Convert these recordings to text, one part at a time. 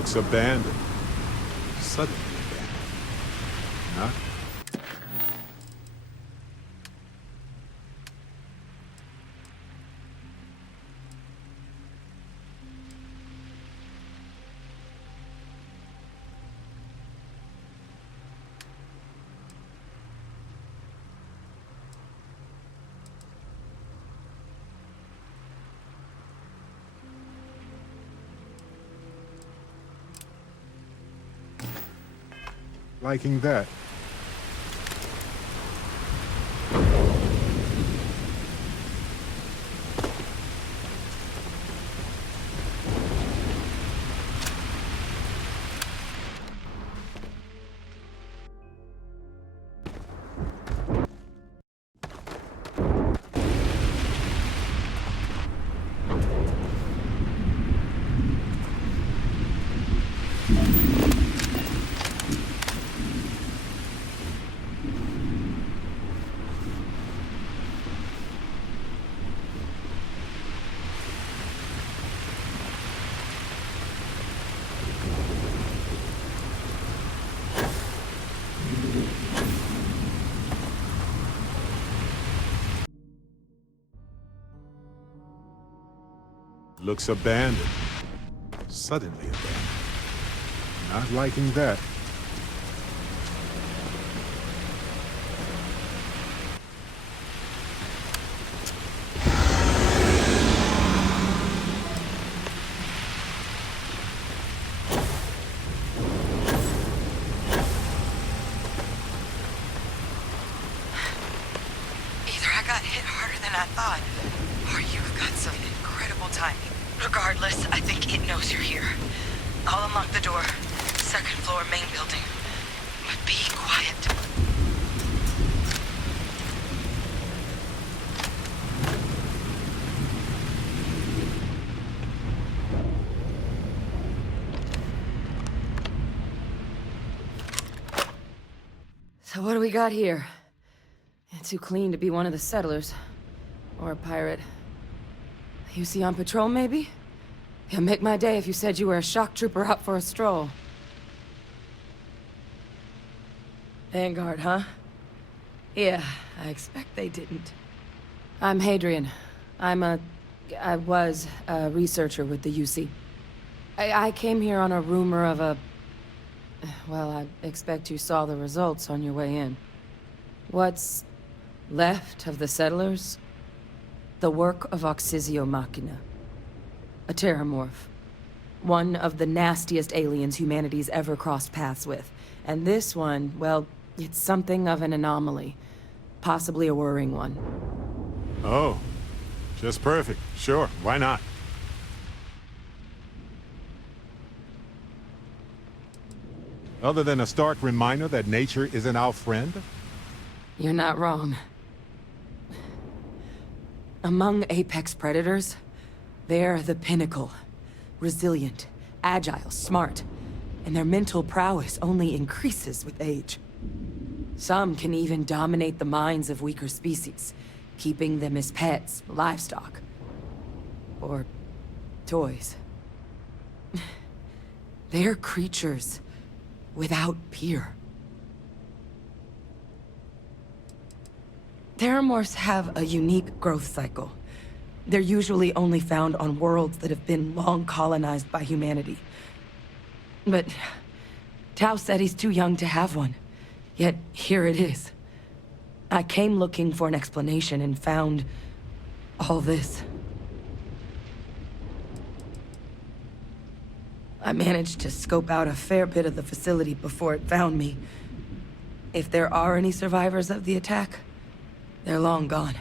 Looks abandoned. Suddenly abandoned. Not. Liking that. Looks abandoned. Suddenly abandoned. Not liking that. Either I got hit harder than I thought, or you've got some incredible timing. Regardless, I think it knows you're here. I'll unlock the door. Second floor, main building. But be quiet. So what do we got here? Too clean to be one of the settlers. Or a pirate. You see on patrol, maybe? It'd make my day if you said you were a shock trooper out for a stroll. Vanguard, huh? Yeah, I expect they didn't. I'm Hadrian. I was a researcher with the UC. I came here on a rumor of a... Well, I expect you saw the results on your way in. What's left of the settlers? The work of Oxysio Machina. A terramorph. One of the nastiest aliens humanity's ever crossed paths with. And this one, well, it's something of an anomaly. Possibly a worrying one. Oh. Just perfect. Sure, why not? Other than a stark reminder that nature isn't our friend? You're not wrong. Among apex predators, they're the pinnacle. Resilient, agile, smart. And their mental prowess only increases with age. Some can even dominate the minds of weaker species, keeping them as pets, livestock. Or toys. They're creatures without peer. Terramorphs have a unique growth cycle. They're usually only found on worlds that have been long colonized by humanity. But Tao said he's too young to have one. Yet here it is. I came looking for an explanation and found all this. I managed to scope out a fair bit of the facility before it found me. If there are any survivors of the attack, they're long gone.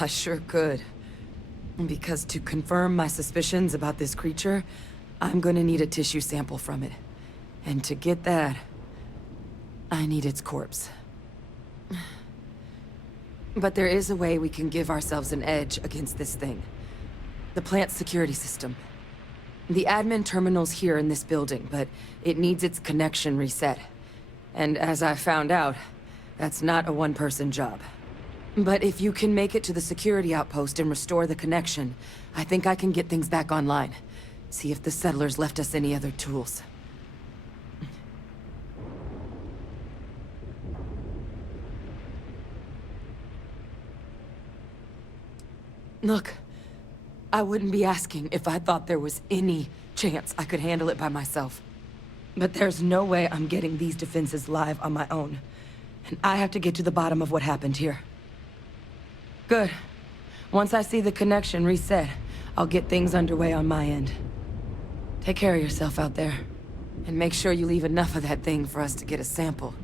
I sure could. Because to confirm my suspicions about this creature, I'm gonna need a tissue sample from it. And to get that, I need its corpse. But there is a way we can give ourselves an edge against this thing. The plant's security system. The admin terminal's here in this building, but it needs its connection reset. And as I found out, that's not a one-person job. But if you can make it to the security outpost and restore the connection, I think I can get things back online. See if the settlers left us any other tools. Look, I wouldn't be asking if I thought there was any chance I could handle it by myself. But there's no way I'm getting these defenses live on my own. And I have to get to the bottom of what happened here. Good. Once I see the connection reset, I'll get things underway on my end. Take care of yourself out there. And make sure you leave enough of that thing for us to get a sample.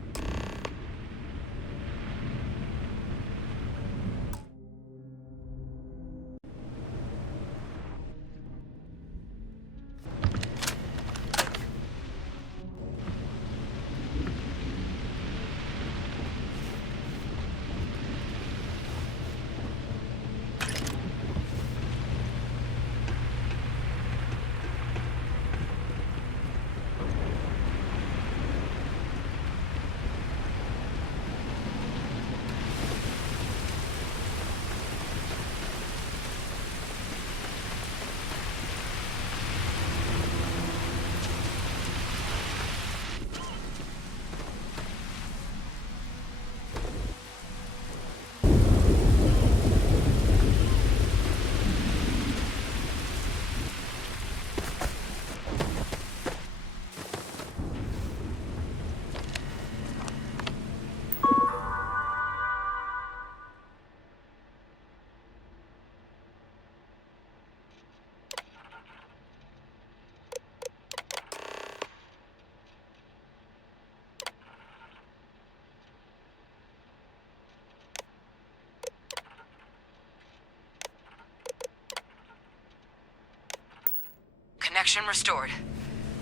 Connection restored.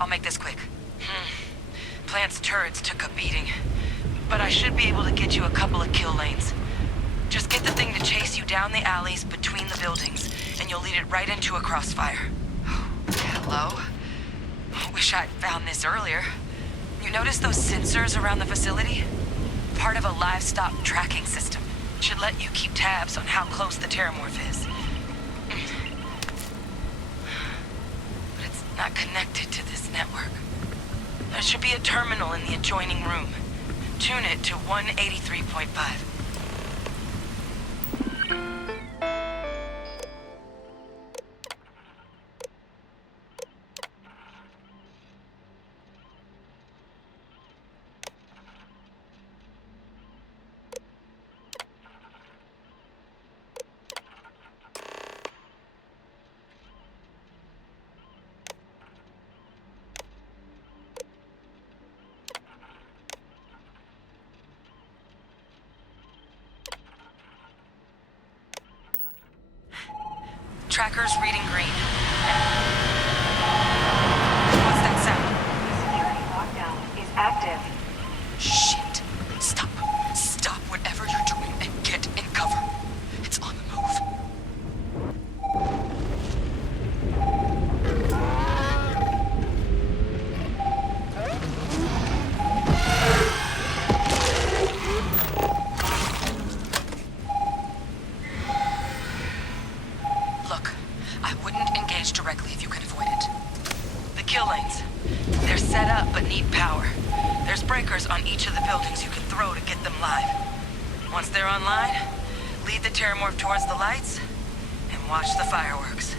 I'll make this quick. Plant's turrets took a beating, but I should be able to get you a couple of kill lanes. Just get the thing to chase you down the alleys between the buildings, and you'll lead it right into a crossfire. Hello? Wish I'd found this earlier. You notice those sensors around the facility? Part of a livestock tracking system. Should let you keep tabs on how close the terramorph is. Not connected to this network. There should be a terminal in the adjoining room. Tune it to 183.5. Tracker's reading green. What's that sound? Security lockdown is active. Shit. Stop. Stop whatever you're doing and get in cover. It's on the move. Look, I wouldn't engage directly if you can avoid it. The kill lanes. They're set up but need power. There's breakers on each of the buildings you can throw to get them live. Once they're online, lead the terramorph towards the lights and watch the fireworks.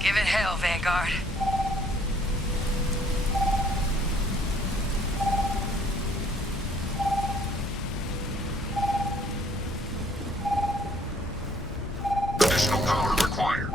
Give it hell, Vanguard. Additional power required.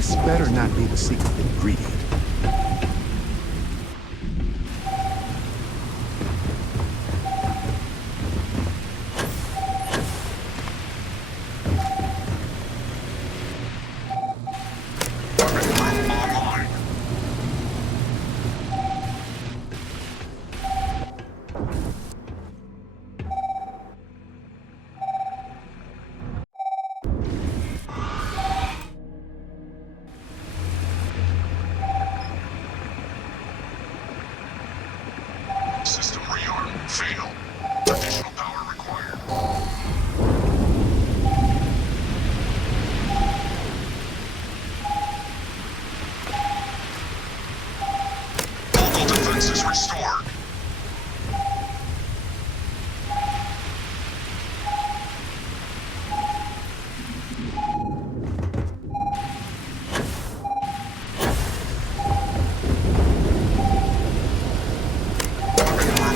This better not be the secret ingredient. System rearm. Fail. Additional power required. Local defenses restored.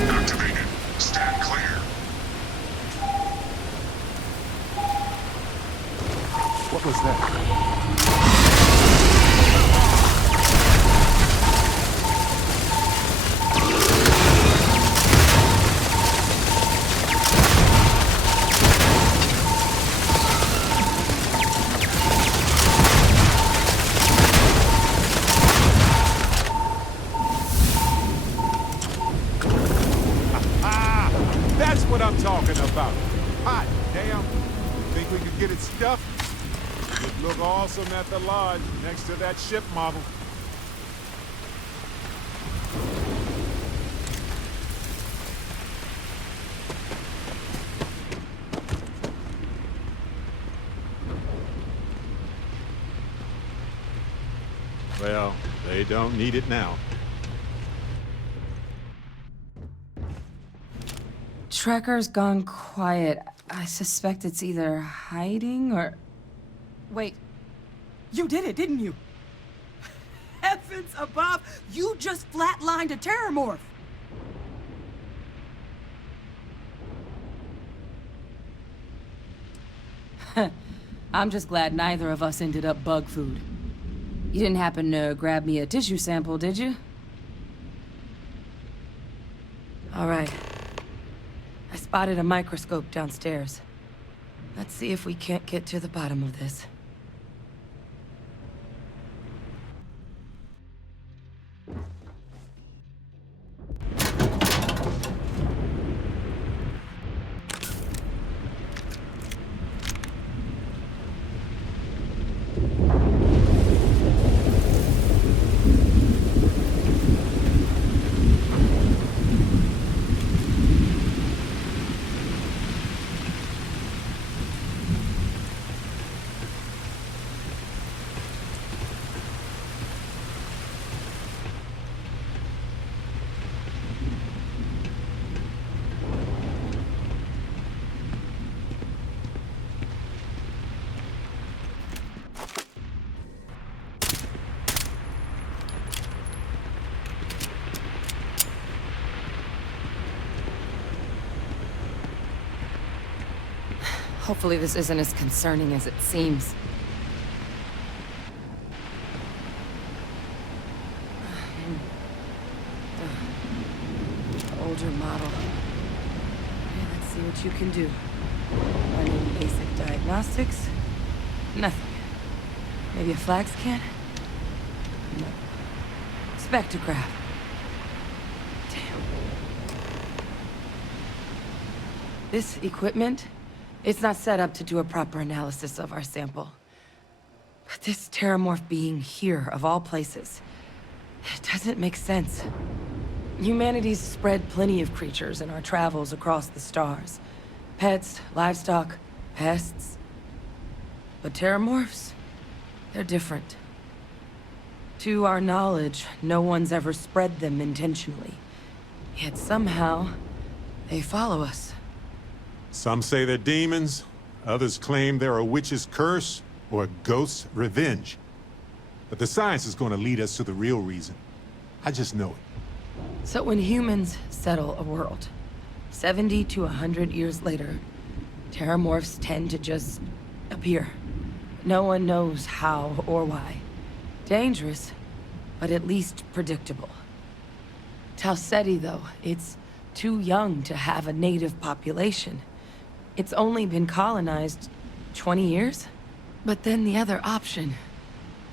Activated. Stand clear. What was that? That's what I'm talking about. Hot damn. Think we could get it stuffed? It'd look awesome at the lodge next to that ship model. Well, they don't need it now. Trekker's gone quiet. I suspect it's either hiding or... Wait. You did it, didn't you? Heavens above! You just flatlined a terramorph! I'm just glad neither of us ended up bug food. You didn't happen to grab me a tissue sample, did you? All right. I spotted a microscope downstairs. Let's see if we can't get to the bottom of this. Hopefully this isn't as concerning as it seems. Older model. Okay, let's see what you can do. Running basic diagnostics. Nothing. Maybe a flax can? No. Spectrograph. Damn. This equipment, it's not set up to do a proper analysis of our sample. But this terramorph being here, of all places, it doesn't make sense. Humanity's spread plenty of creatures in our travels across the stars. Pets, livestock, pests. But terramorphs, they're different. To our knowledge, no one's ever spread them intentionally. Yet somehow, they follow us. Some say they're demons, others claim they're a witch's curse or a ghost's revenge. But the science is going to lead us to the real reason. I just know it. So when humans settle a world, 70 to 100 years later, terramorphs tend to just appear. No one knows how or why. Dangerous, but at least predictable. Tau Ceti, though, it's too young to have a native population. It's only been colonized 20 years? But then the other option,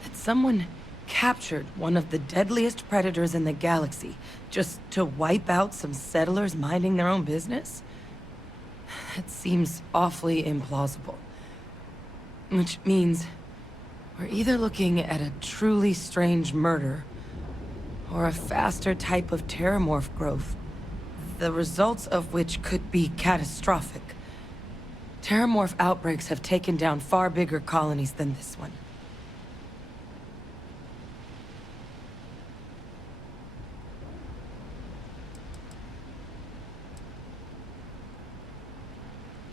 that someone captured one of the deadliest predators in the galaxy just to wipe out some settlers minding their own business? That seems awfully implausible. Which means we're either looking at a truly strange murder or a faster type of terramorph growth, the results of which could be catastrophic. Terramorph outbreaks have taken down far bigger colonies than this one.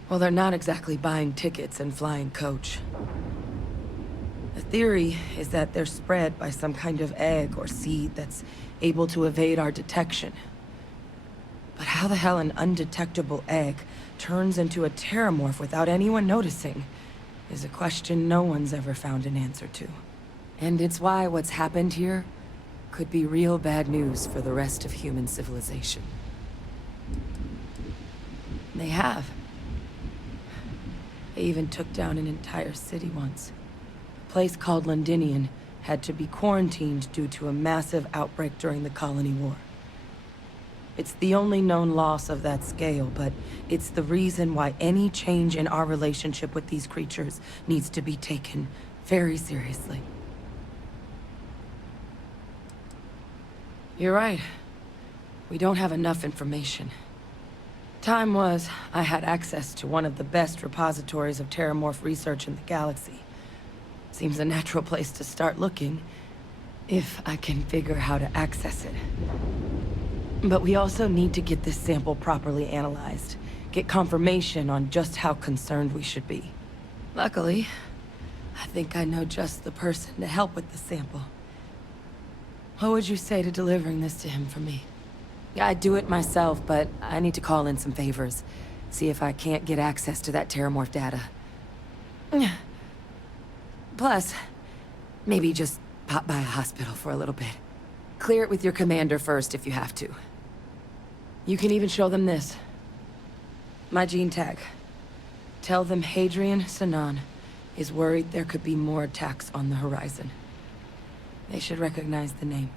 Well, they're not exactly buying tickets and flying coach. The theory is that they're spread by some kind of egg or seed that's able to evade our detection. But how the hell an undetectable egg turns into a terramorph without anyone noticing is a question no one's ever found an answer to. And it's why what's happened here could be real bad news for the rest of human civilization. They have. They even took down an entire city once. A place called Londinian had to be quarantined due to a massive outbreak during the Colony War. It's the only known loss of that scale, but it's the reason why any change in our relationship with these creatures needs to be taken very seriously. You're right. We don't have enough information. Time was, I had access to one of the best repositories of terramorph research in the galaxy. Seems a natural place to start looking, if I can figure how to access it. But we also need to get this sample properly analyzed, get confirmation on just how concerned we should be. Luckily, I think I know just the person to help with the sample. What would you say to delivering this to him for me? I'd do it myself, but I need to call in some favors. See if I can't get access to that terramorph data. Plus, maybe just pop by a hospital for a little bit. Clear it with your commander first if you have to. You can even show them this. My gene tag. Tell them Hadrian Sanon is worried there could be more attacks on the horizon. They should recognize the name.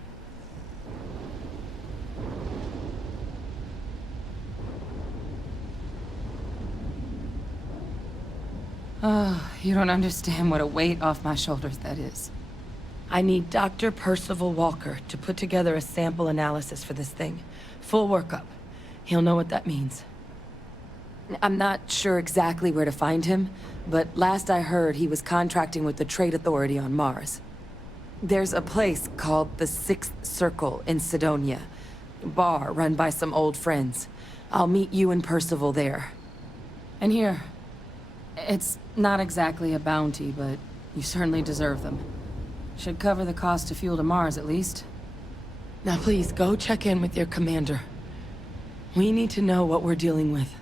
Oh, you don't understand what a weight off my shoulders that is. I need Dr. Percival Walker to put together a sample analysis for this thing. Full workup. He'll know what that means. I'm not sure exactly where to find him, but last I heard he was contracting with the Trade Authority on Mars. There's a place called the Sixth Circle in Sidonia. A bar run by some old friends. I'll meet you and Percival there. And here. It's not exactly a bounty, but you certainly deserve them. Should cover the cost to fuel to Mars, at least. Now please, go check in with your commander. We need to know what we're dealing with.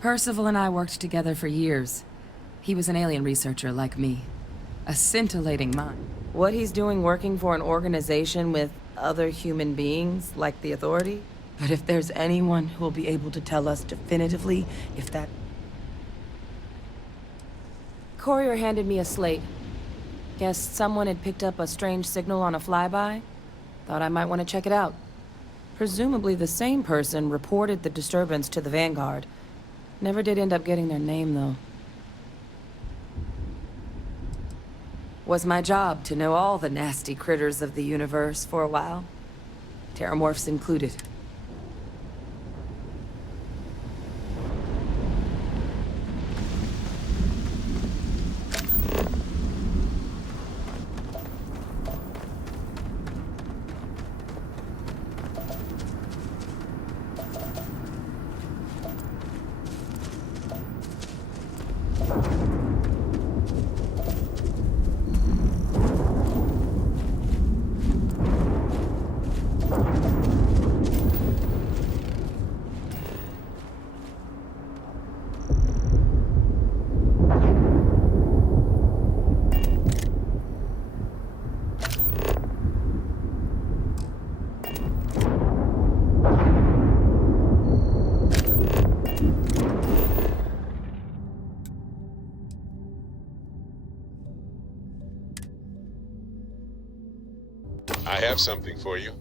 Percival and I worked together for years. He was an alien researcher like me. A scintillating mind. What he's doing working for an organization with other human beings, like the Authority? But if there's anyone who will be able to tell us definitively if that... Courier handed me a slate. Guess someone had picked up a strange signal on a flyby. Thought I might want to check it out. Presumably the same person reported the disturbance to the Vanguard. Never did end up getting their name, though. Was my job to know all the nasty critters of the universe for a while. Terramorphs included. I have something for you.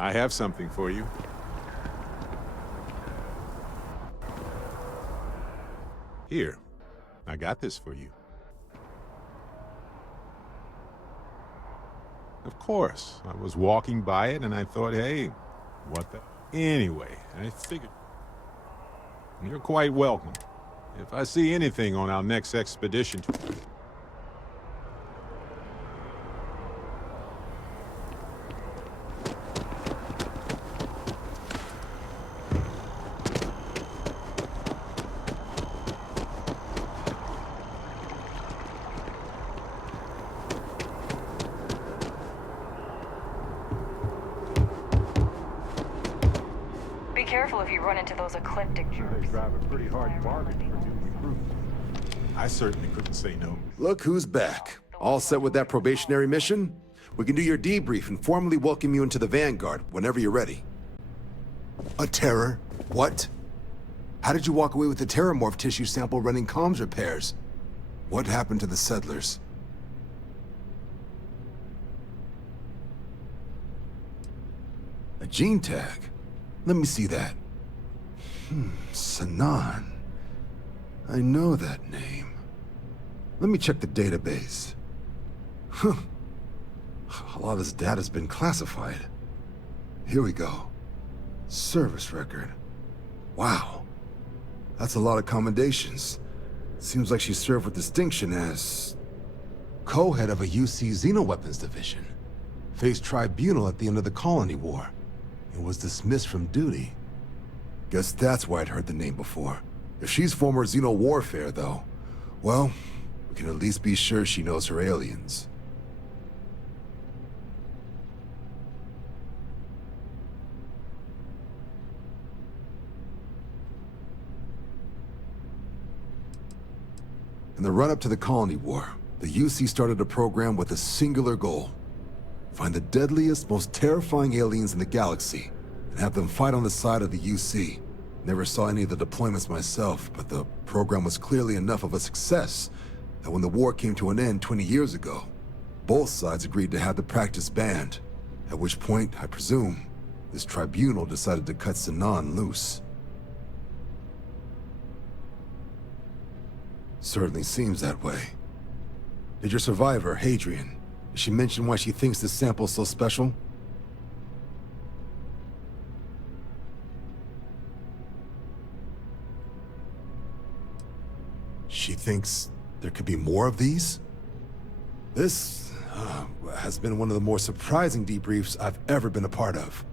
I have something for you. Here, I got this for you. Of course, I was walking by it and I thought, hey, what the... Anyway, I figured... You're quite welcome. If I see anything on our next expedition... Be careful if you run into those ecliptic jerks. They drive a pretty hard bargain for duty crew. I certainly couldn't say no. Look who's back. All set with that probationary mission? We can do your debrief and formally welcome you into the Vanguard whenever you're ready. A terror? What? How did you walk away with the terramorph tissue sample running comms repairs? What happened to the settlers? A gene tag? Let me see that. Sanon. I know that name. Let me check the database. Huh. A lot of this data's been classified. Here we go. Service record. Wow. That's a lot of commendations. Seems like she served with distinction as... co-head of a UC Xenoweapons division. Faced tribunal at the end of the Colony War. And was dismissed from duty. Guess that's why I'd heard the name before. If she's former Xeno warfare, though, well, we can at least be sure she knows her aliens. In the run-up to the Colony War, the UC started a program with a singular goal. Find the deadliest, most terrifying aliens in the galaxy, and have them fight on the side of the UC. Never saw any of the deployments myself, but the program was clearly enough of a success that when the war came to an end 20 years ago, both sides agreed to have the practice banned, at which point, I presume, this tribunal decided to cut Sanon loose. Certainly seems that way. Did your survivor, Hadrian, did she mention why she thinks this sample's so special? She thinks there could be more of these? This has been one of the more surprising debriefs I've ever been a part of.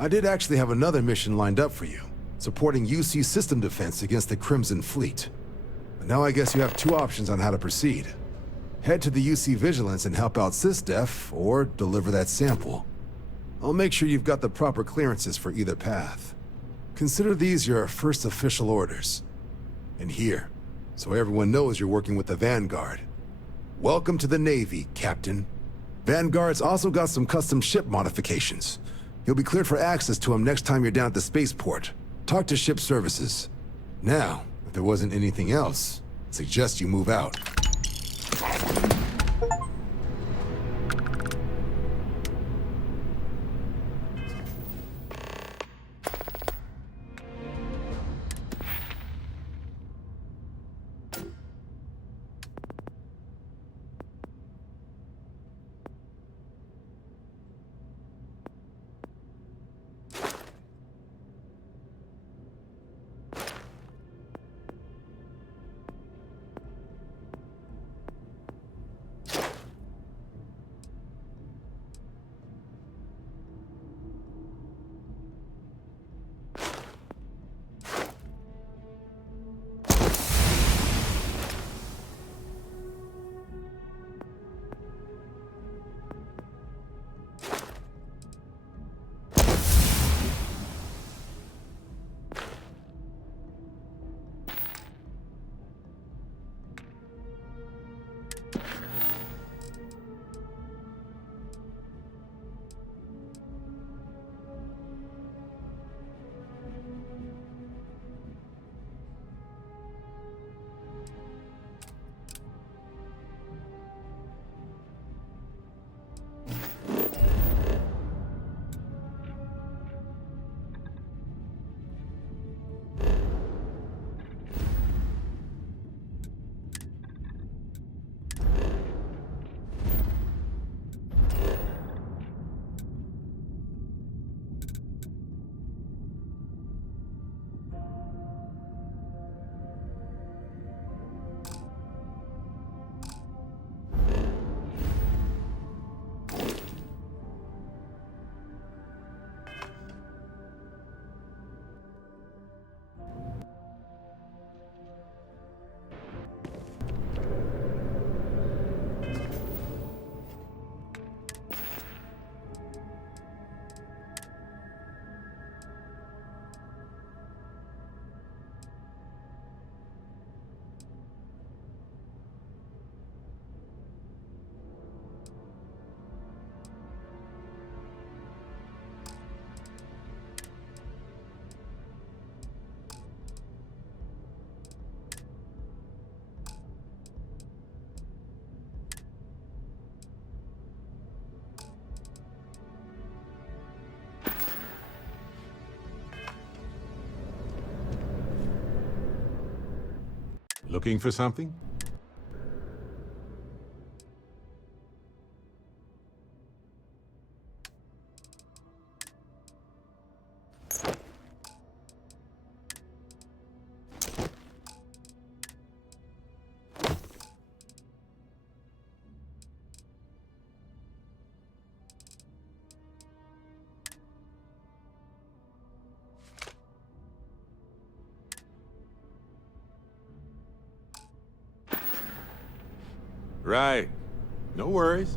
I did actually have another mission lined up for you, supporting UC system defense against the Crimson Fleet. But now I guess you have two options on how to proceed. Head to the UC Vigilance and help out SysDef, or deliver that sample. I'll make sure you've got the proper clearances for either path. Consider these your first official orders. And here, so everyone knows you're working with the Vanguard. Welcome to the Navy, Captain. Vanguard's also got some custom ship modifications. You'll be cleared for access to them next time you're down at the spaceport. Talk to ship services. Now, if there wasn't anything else, I suggest you move out. Looking for something? Right. No worries.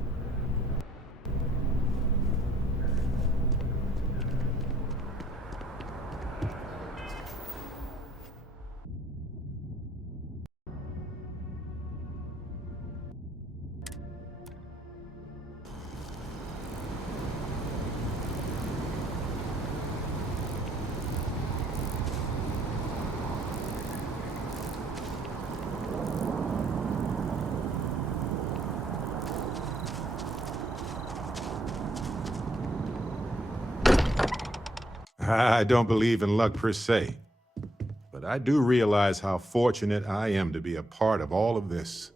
I don't believe in luck per se, but I do realize how fortunate I am to be a part of all of this.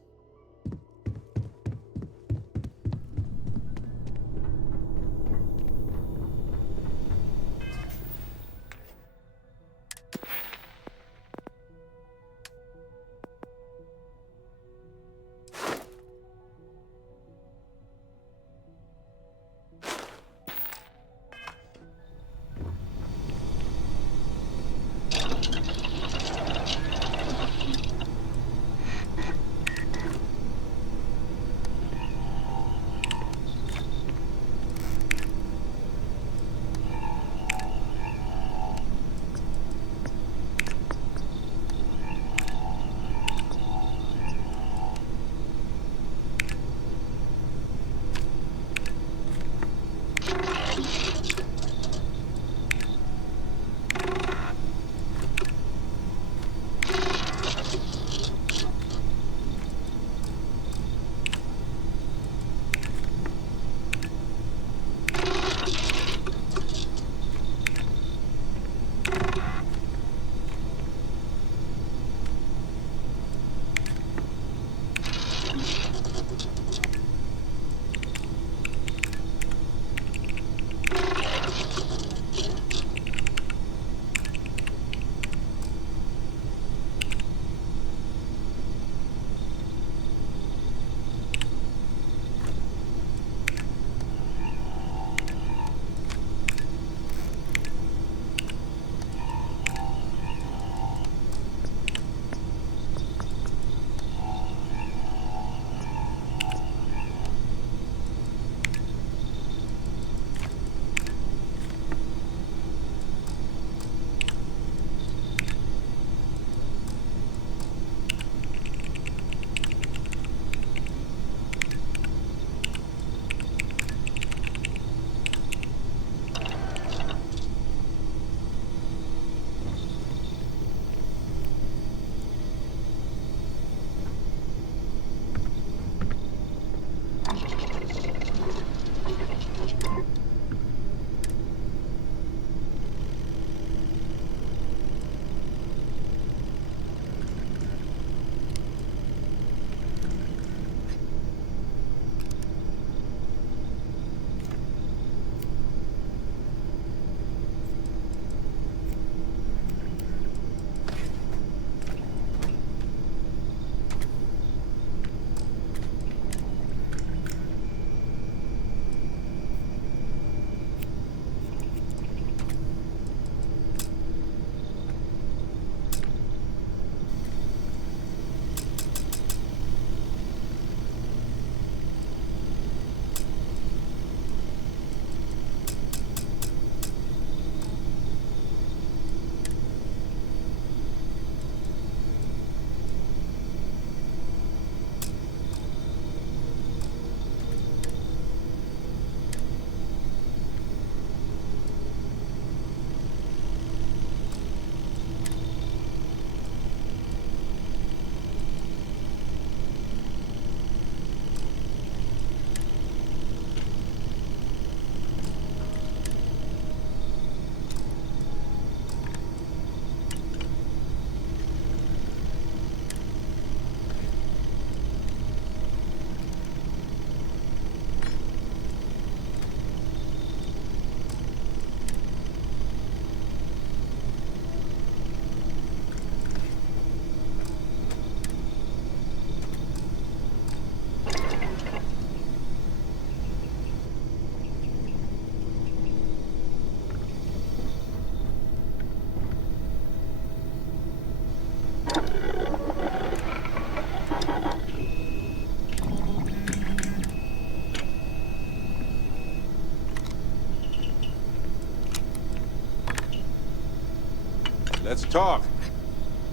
Let's talk.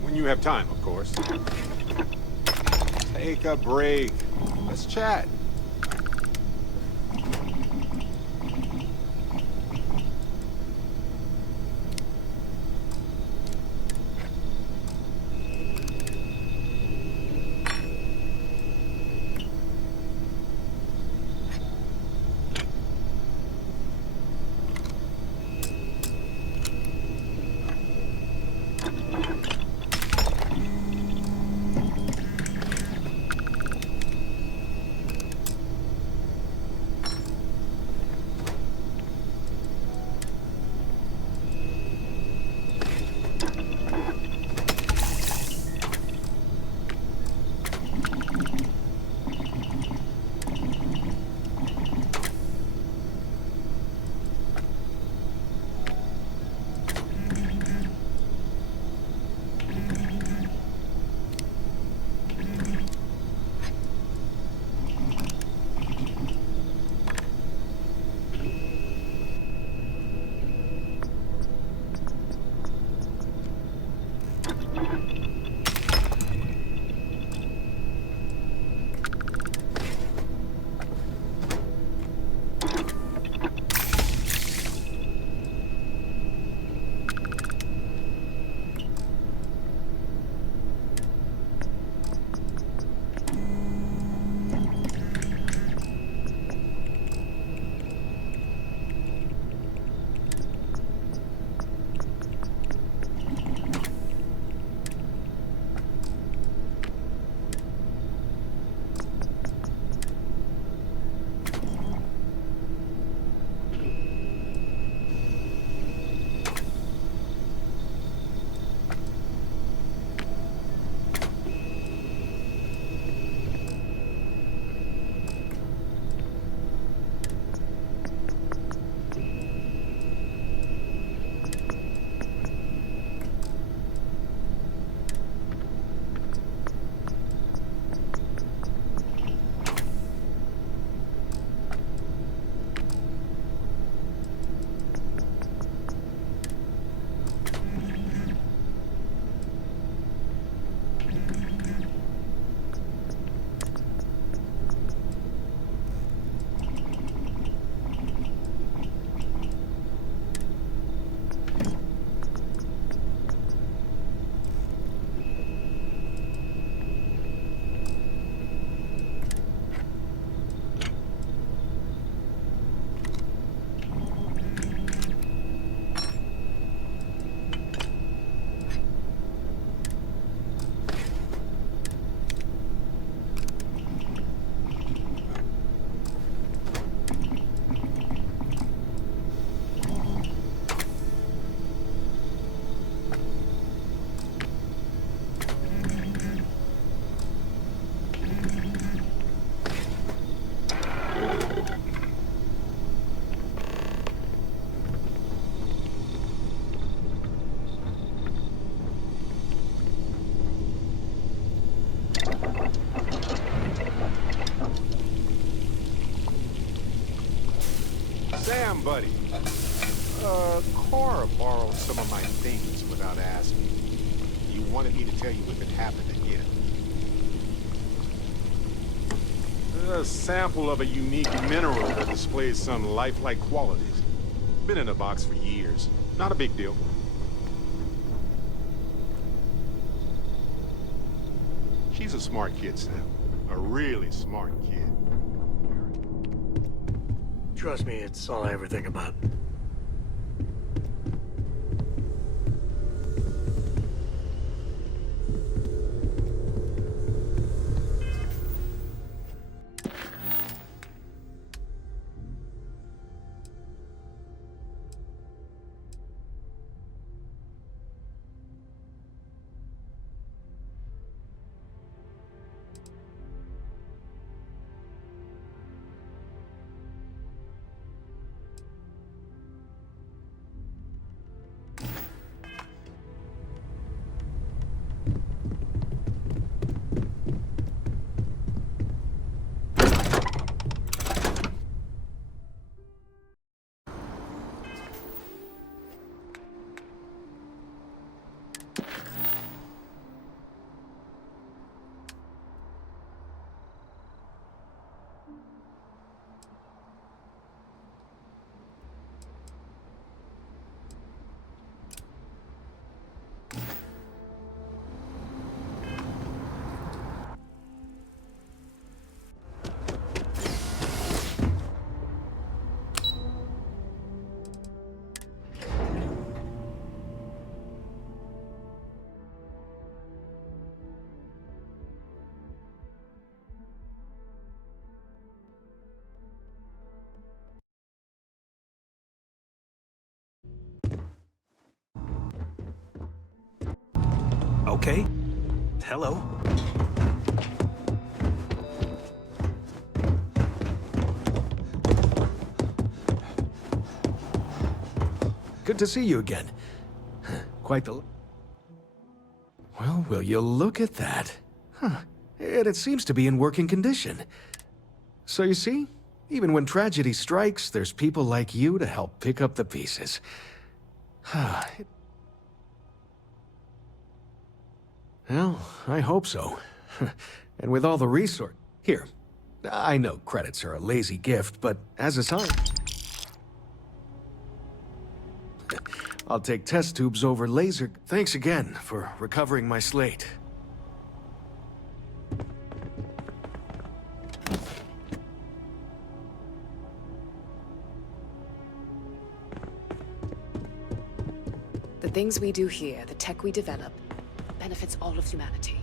When you have time, of course. Take a break. Let's chat. Sam, buddy. Cora borrowed some of my things without asking. You wanted me to tell you if it happened again. A sample of a unique mineral that displays some lifelike qualities. Been in a box for years. Not a big deal. She's a smart kid, Sam. A really smart kid. Trust me, it's all I ever think about. Okay. Hello. Good to see you again. Quite the... Well, will you look at that? Huh. And it seems to be in working condition. So you see, even when tragedy strikes, there's people like you to help pick up the pieces. Well, I hope so. And with all the resource... Here, I know credits are a lazy gift, but as a sign... I'll take test tubes over laser... Thanks again for recovering my slate. The things we do here, the tech we develop, benefits all of humanity.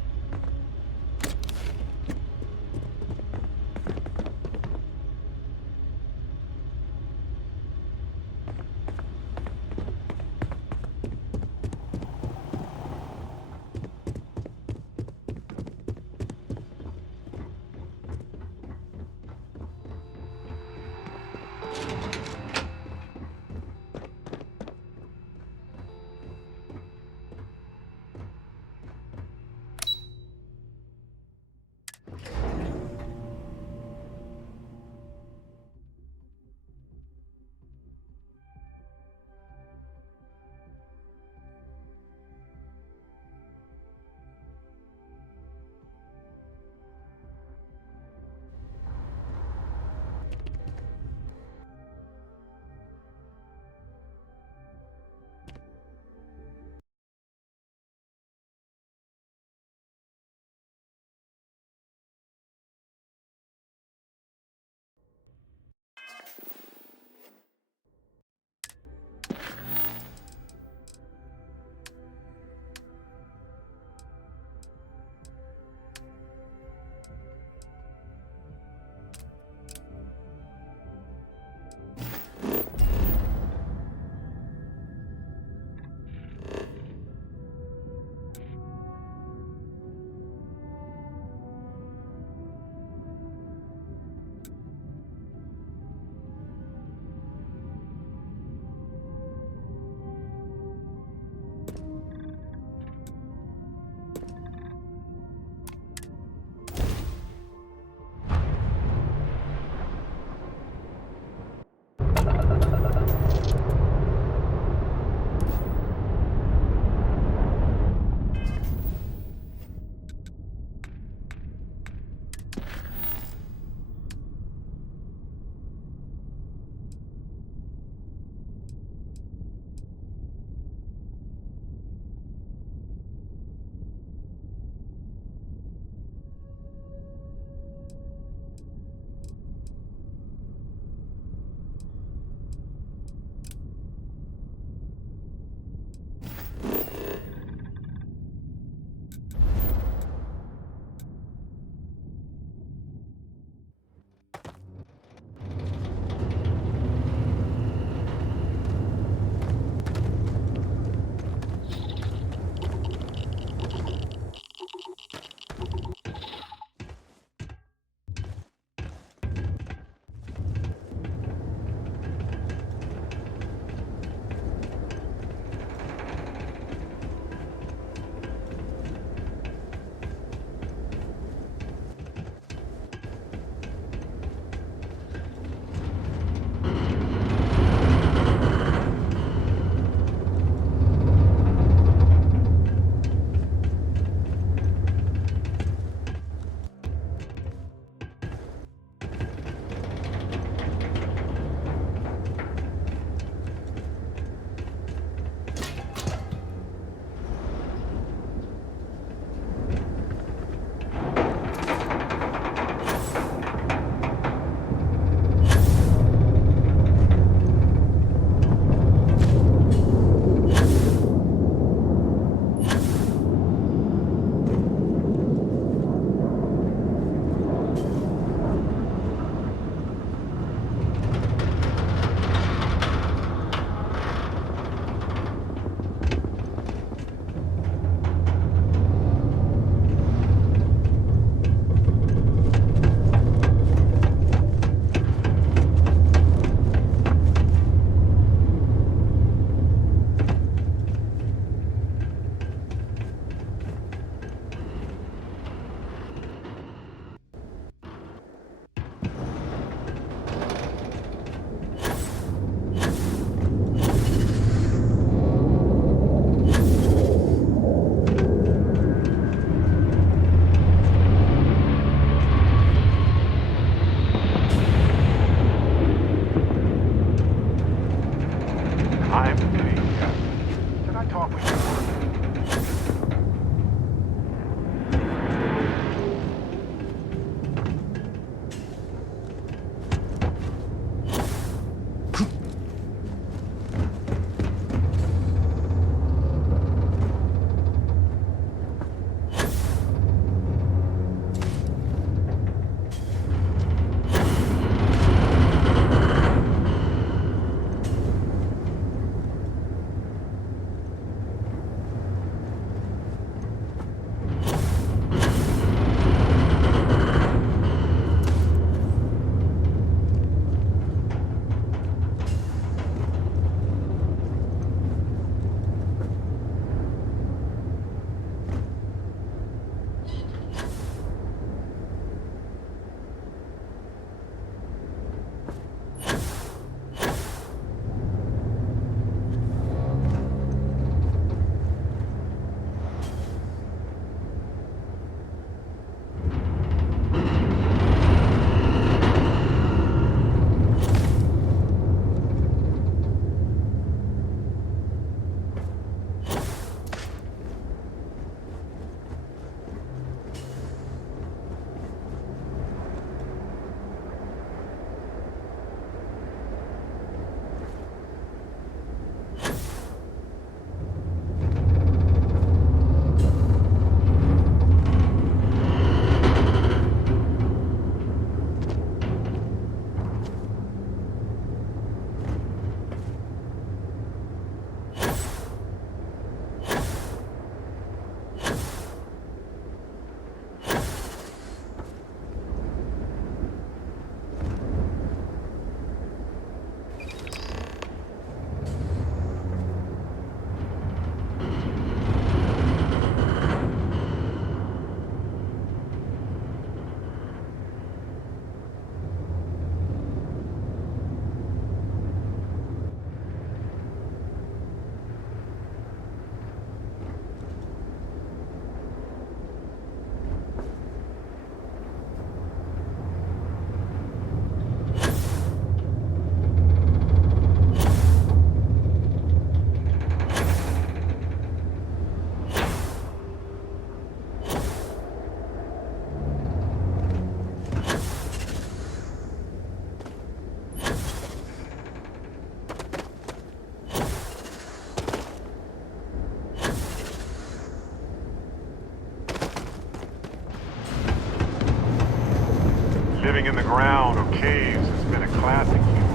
in the ground or caves has been a classic here.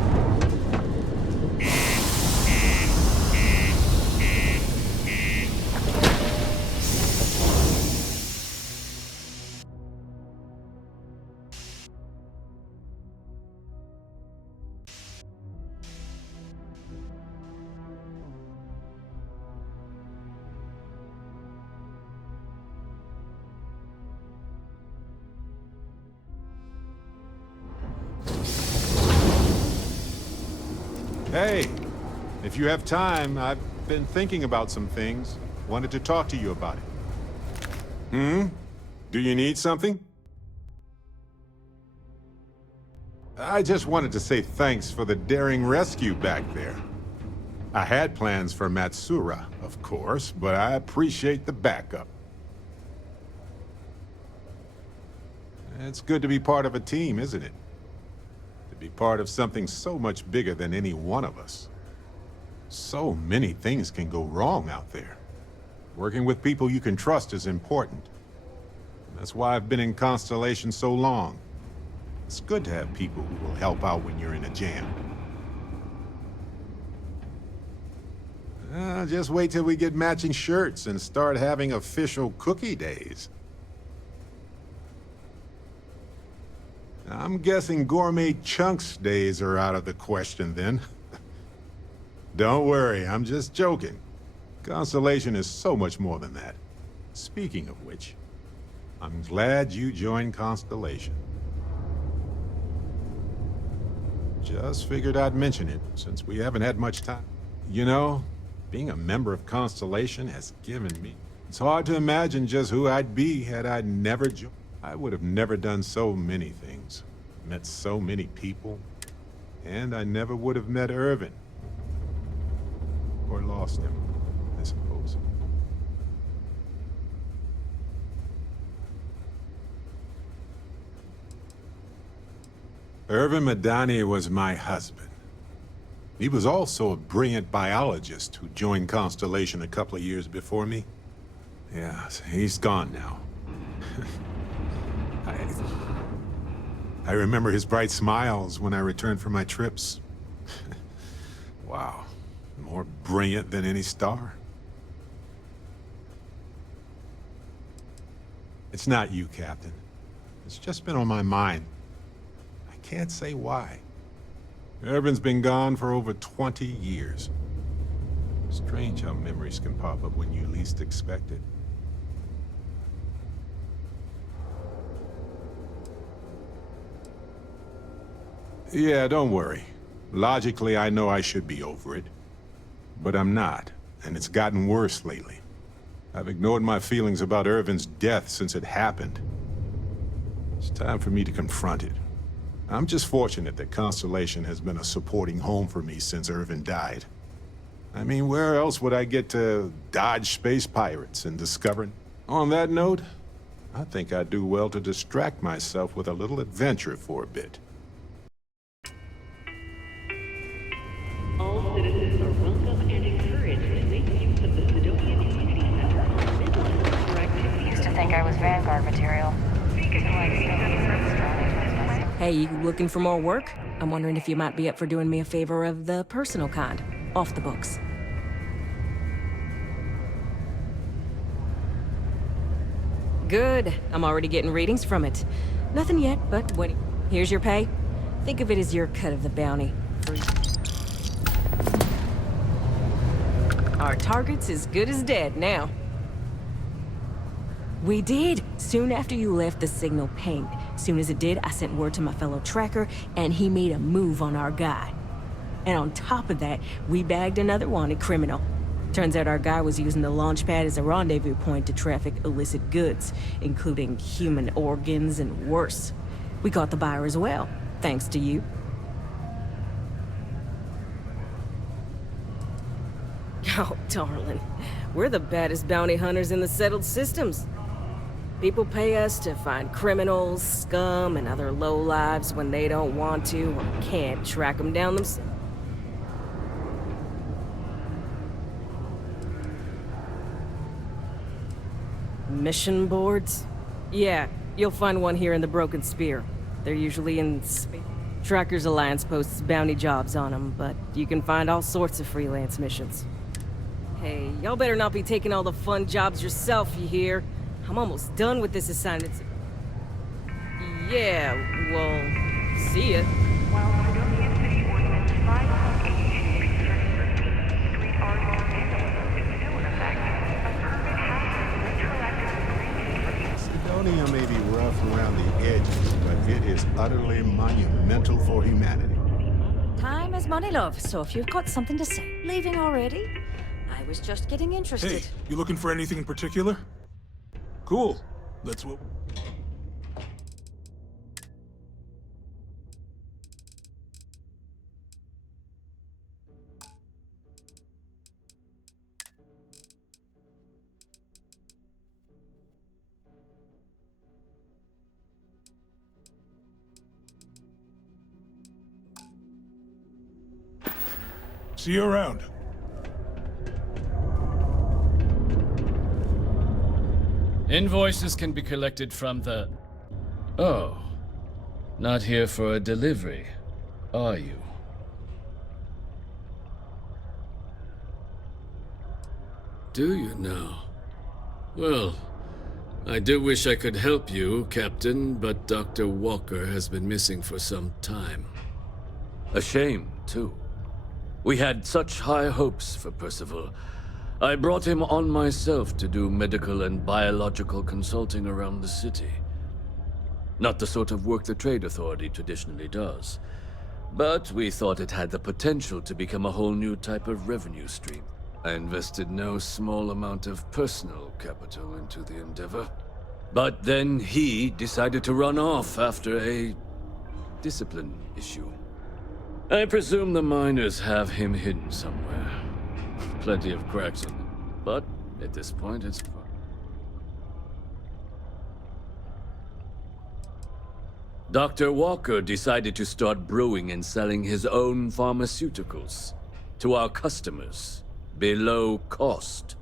Hey, if you have time, I've been thinking about some things. Wanted to talk to you about it. Do you need something? I just wanted to say thanks for the daring rescue back there. I had plans for Matsura, of course, but I appreciate the backup. It's good to be part of a team, isn't it? To be part of something so much bigger than any one of us. So many things can go wrong out there. Working with people you can trust is important. That's why I've been in Constellation so long. It's good to have people who will help out when you're in a jam. Just wait till we get matching shirts and start having official cookie days. I'm guessing gourmet chunks days are out of the question then. Don't worry, I'm just joking. Constellation is so much more than that. Speaking of which, I'm glad you joined Constellation. Just figured I'd mention it, since we haven't had much time. You know, being a member of Constellation has given me... It's hard to imagine just who I'd be had I never joined. I would have never done so many things, met so many people, and I never would have met Irvin. Or lost him, I suppose. Irvin Madani was my husband. He was also a brilliant biologist who joined Constellation a couple of years before me. Yeah, he's gone now. I remember his bright smiles when I returned from my trips. Wow, more brilliant than any star. It's not you, Captain. It's just been on my mind. I can't say why. Irvin's been gone for over 20 years. Strange how memories can pop up when you least expect it. Yeah, don't worry. Logically, I know I should be over it. But I'm not, and it's gotten worse lately. I've ignored my feelings about Irvin's death since it happened. It's time for me to confront it. I'm just fortunate that Constellation has been a supporting home for me since Irvin died. I mean, where else would I get to dodge space pirates and discover... On that note, I think I'd do well to distract myself with a little adventure for a bit. All citizens are welcome and encouraged to make use of the Sidonian Community Center on business or activities. Used to think I was Vanguard material. Hey, you looking for more work? I'm wondering if you might be up for doing me a favor of the personal kind, off the books. Good. I'm already getting readings from it. Nothing yet, but here's your pay. Think of it as your cut of the bounty. Our target's as good as dead now. We did. Soon after you left, the signal pinged. Soon as it did, I sent word to my fellow tracker, and he made a move on our guy. And on top of that, we bagged another wanted criminal. Turns out our guy was using the launch pad as a rendezvous point to traffic illicit goods, including human organs and worse. We caught the buyer as well, thanks to you. Oh, darling. We're the baddest bounty hunters in the settled systems. People pay us to find criminals, scum, and other lowlives when they don't want to or can't track them down themselves. Mission boards? Yeah, you'll find one here in the Broken Spear. They're usually in space. Trackers Alliance posts bounty jobs on them, but you can find all sorts of freelance missions. Hey, y'all better not be taking all the fun jobs yourself, you hear? I'm almost done with this assignment. Yeah, well, see ya. While Sidonia City Ordinance 5.8 restricts street art vandalism is still in effect, a permit has been retroactively granted for Sidonia may be rough around the edges, but it is utterly monumental for humanity. Time is money, love, so if you've got something to say. Leaving already? I was just getting interested. Hey, you looking for anything in particular? Cool. Let's what. See you around. Invoices can be collected from the... Oh. Not here for a delivery, are you? Do you now? Well, I do wish I could help you, Captain, but Dr. Walker has been missing for some time. A shame, too. We had such high hopes for Percival. I brought him on myself to do medical and biological consulting around the city. Not the sort of work the Trade Authority traditionally does. But we thought it had the potential to become a whole new type of revenue stream. I invested no small amount of personal capital into the endeavor. But then he decided to run off after a discipline issue. I presume the miners have him hidden somewhere. Plenty of cracks in them, but at this point it's fine. Dr. Walker decided to start brewing and selling his own pharmaceuticals to our customers below cost.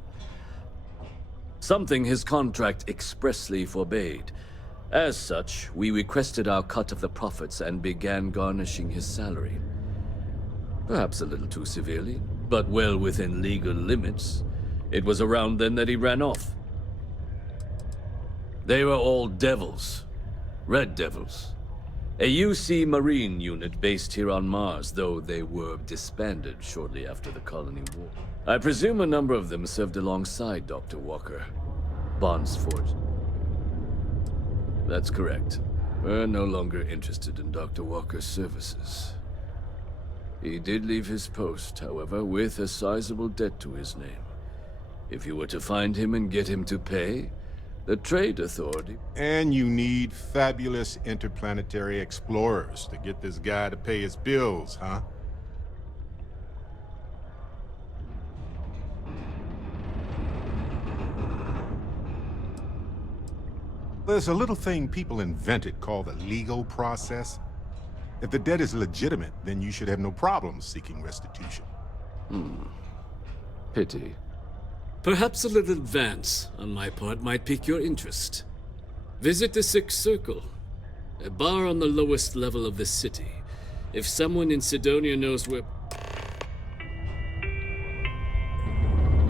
Something his contract expressly forbade. As such, we requested our cut of the profits and began garnishing his salary. Perhaps a little too severely, but well within legal limits. It was around then that he ran off. They were all devils. Red Devils. A UC Marine unit based here on Mars, though they were disbanded shortly after the Colony War. I presume a number of them served alongside Dr. Walker. Bonds forged. That's correct. We're no longer interested in Dr. Walker's services. He did leave his post, however, with a sizable debt to his name. If you were to find him and get him to pay, the Trade Authority... And you need fabulous interplanetary explorers to get this guy to pay his bills, huh? There's a little thing people invented called the legal process. If the debt is legitimate, then you should have no problem seeking restitution. Pity. Perhaps a little advance on my part might pique your interest. Visit the Sixth Circle, a bar on the lowest level of the city. If someone in Sidonia knows where...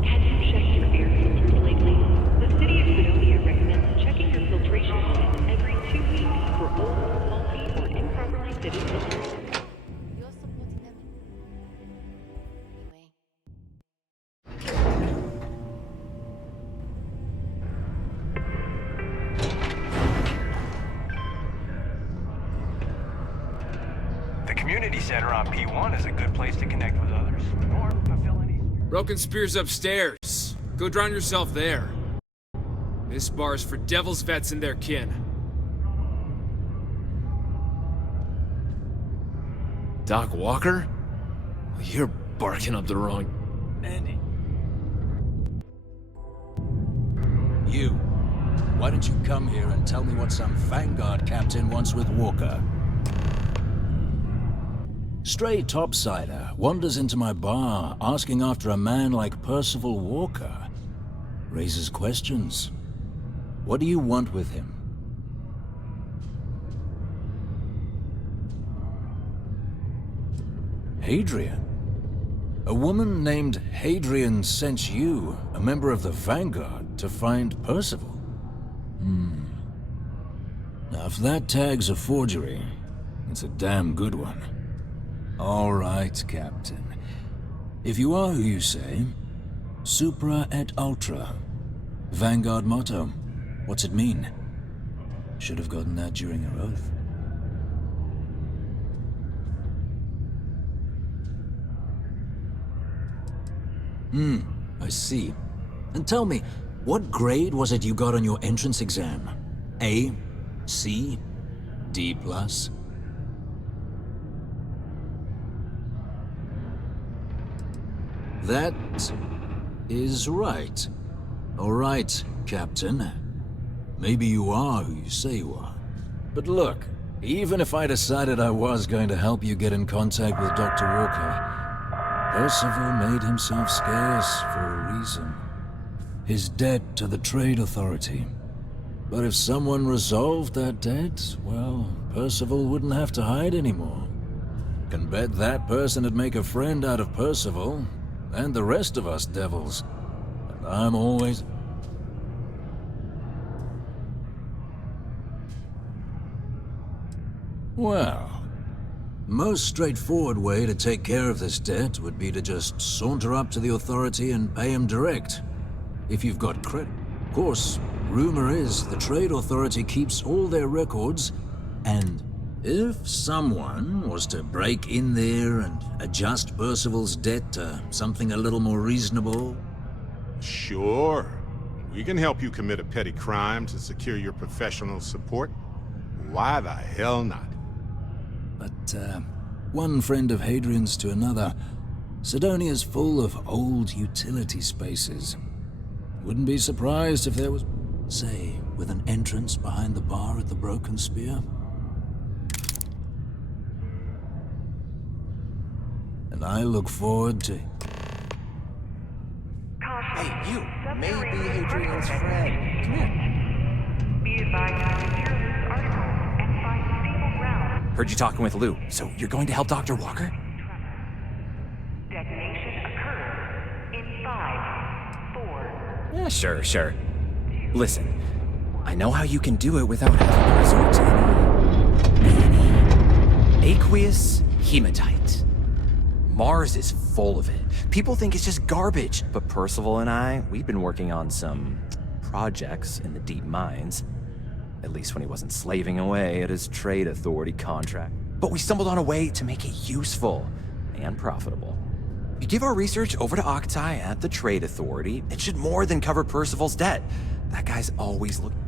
Have you checked your air filters lately? The city of Sidonia recommends checking your filtration unit every 2 weeks for old, faulty, or improperly fitted filters. You're supporting them. Anyway. The community center on P1 is a good place to connect with others, or fulfill any... Broken Spear's upstairs. Go drown yourself there. This bar's for Devil's vets and their kin. Doc Walker? You're barking up the wrong... Andy. You. Why don't you come here and tell me what some Vanguard captain wants with Walker? Stray topsider wanders into my bar asking after a man like Percival Walker. Raises questions. What do you want with him? Hadrian? A woman named Hadrian sent you, a member of the Vanguard, to find Percival? Now, if that tag's a forgery, it's a damn good one. All right, Captain. If you are who you say, Supra et Ultra. Vanguard motto. What's it mean? Should have gotten that during your oath. I see. And tell me, what grade was it you got on your entrance exam? A? C? D+? That is right. All right, Captain. Maybe you are who you say you are. But look, even if I decided I was going to help you get in contact with Dr. Walker, Percival made himself scarce for a reason. His debt to the Trade Authority. But if someone resolved that debt, well, Percival wouldn't have to hide anymore. Can bet that person would make a friend out of Percival, and the rest of us devils. And I'm always... Well, most straightforward way to take care of this debt would be to just saunter up to the authority and pay him direct. If you've got credit. Of course, rumor is the Trade Authority keeps all their records, and if someone was to break in there and adjust Percival's debt to something a little more reasonable... Sure. We can help you commit a petty crime to secure your professional support. Why the hell not? But, one friend of Hadrian's to another, Sidonia's full of old utility spaces. Wouldn't be surprised if there was, say, with an entrance behind the bar at the Broken Spear. And I look forward to... Hey, you! Maybe Hadrian's friend. Come here. Be advised, secure this article and find stable ground. Heard you talking with Lou, so you're going to help Dr. Walker? Detonation occurs in 5, 4... Yeah, sure. Listen, I know how you can do it without having to resort to any aqueous hematite. Mars is full of it. People think it's just garbage. But Percival and I, we've been working on some projects in the deep mines. At least when he wasn't slaving away at his Trade Authority contract. But we stumbled on a way to make it useful and profitable. You give our research over to Octai at the Trade Authority, it should more than cover Percival's debt. That guy's always looking...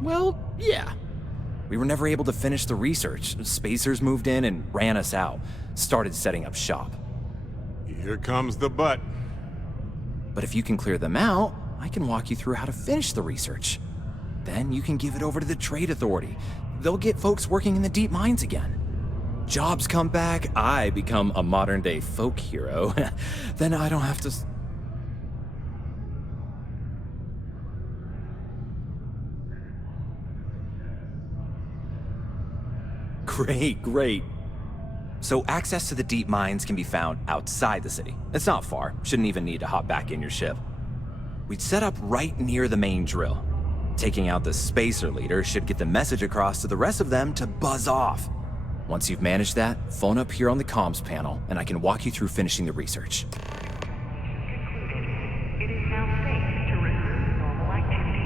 Well, yeah. We were never able to finish the research. Spacers moved in and ran us out. Started setting up shop. Here comes the but. But if you can clear them out, I can walk you through how to finish the research. Then you can give it over to the Trade Authority. They'll get folks working in the deep mines again. Jobs come back, I become a modern-day folk hero. Then I don't have to... Great. So access to the deep mines can be found outside the city. It's not far. Shouldn't even need to hop back in your ship. We'd set up right near the main drill. Taking out the spacer leader should get the message across to the rest of them to buzz off. Once you've managed that, phone up here on the comms panel, and I can walk you through finishing the research. It is now safe to resume normal activity.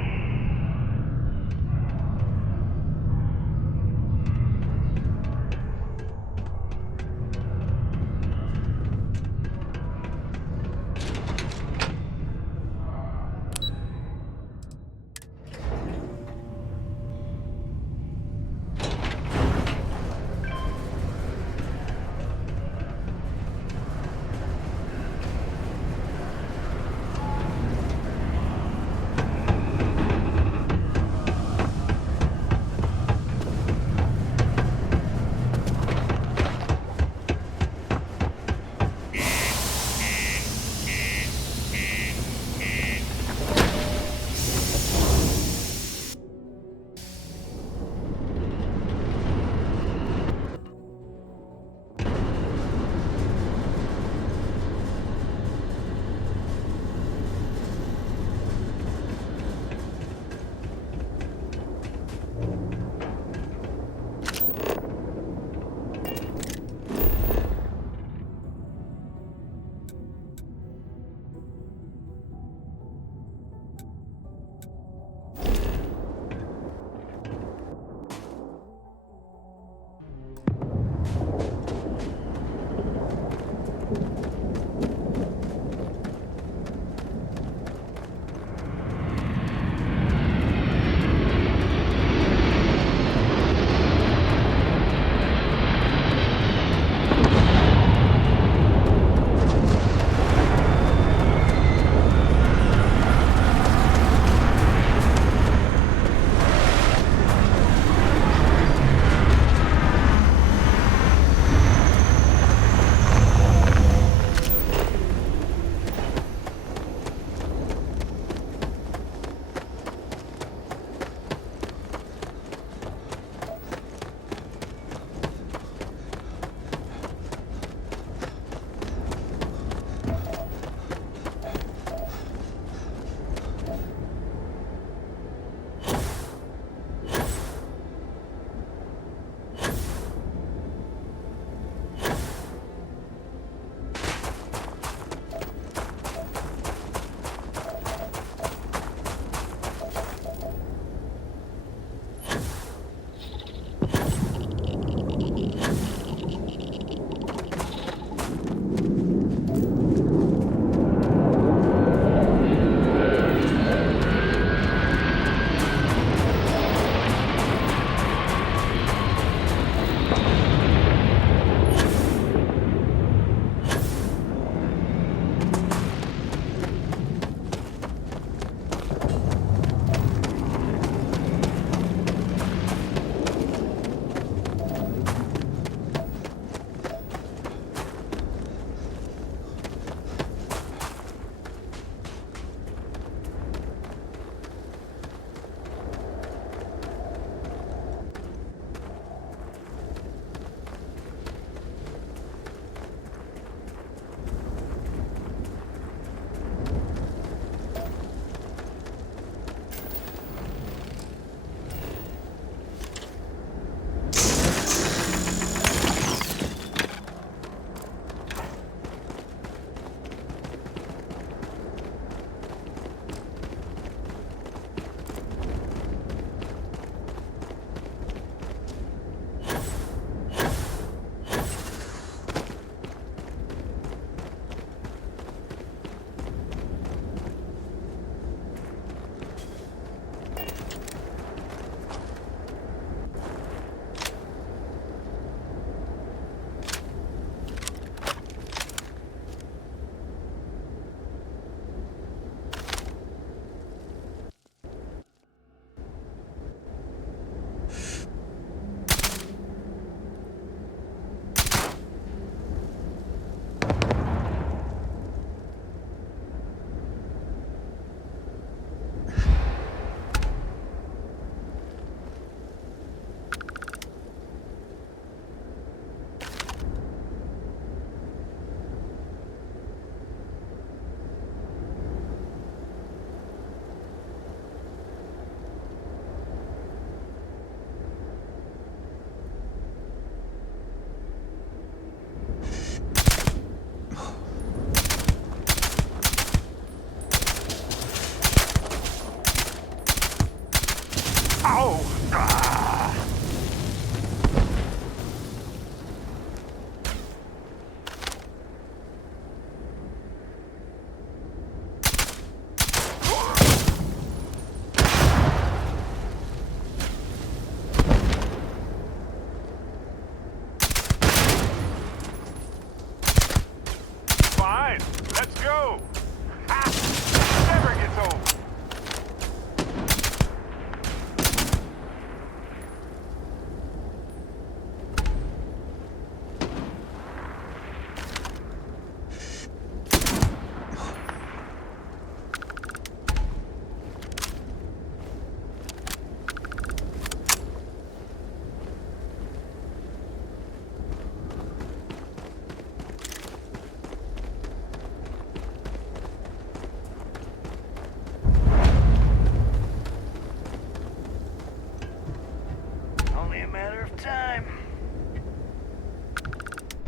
only a matter of time.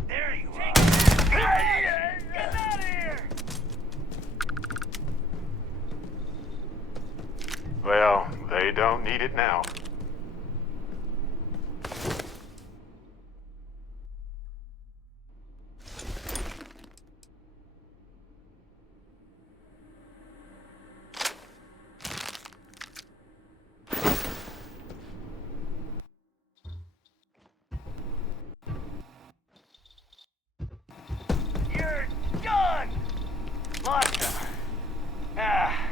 There you are. Get out of here! Well, they don't need it now. You're done! Vodka. Ah.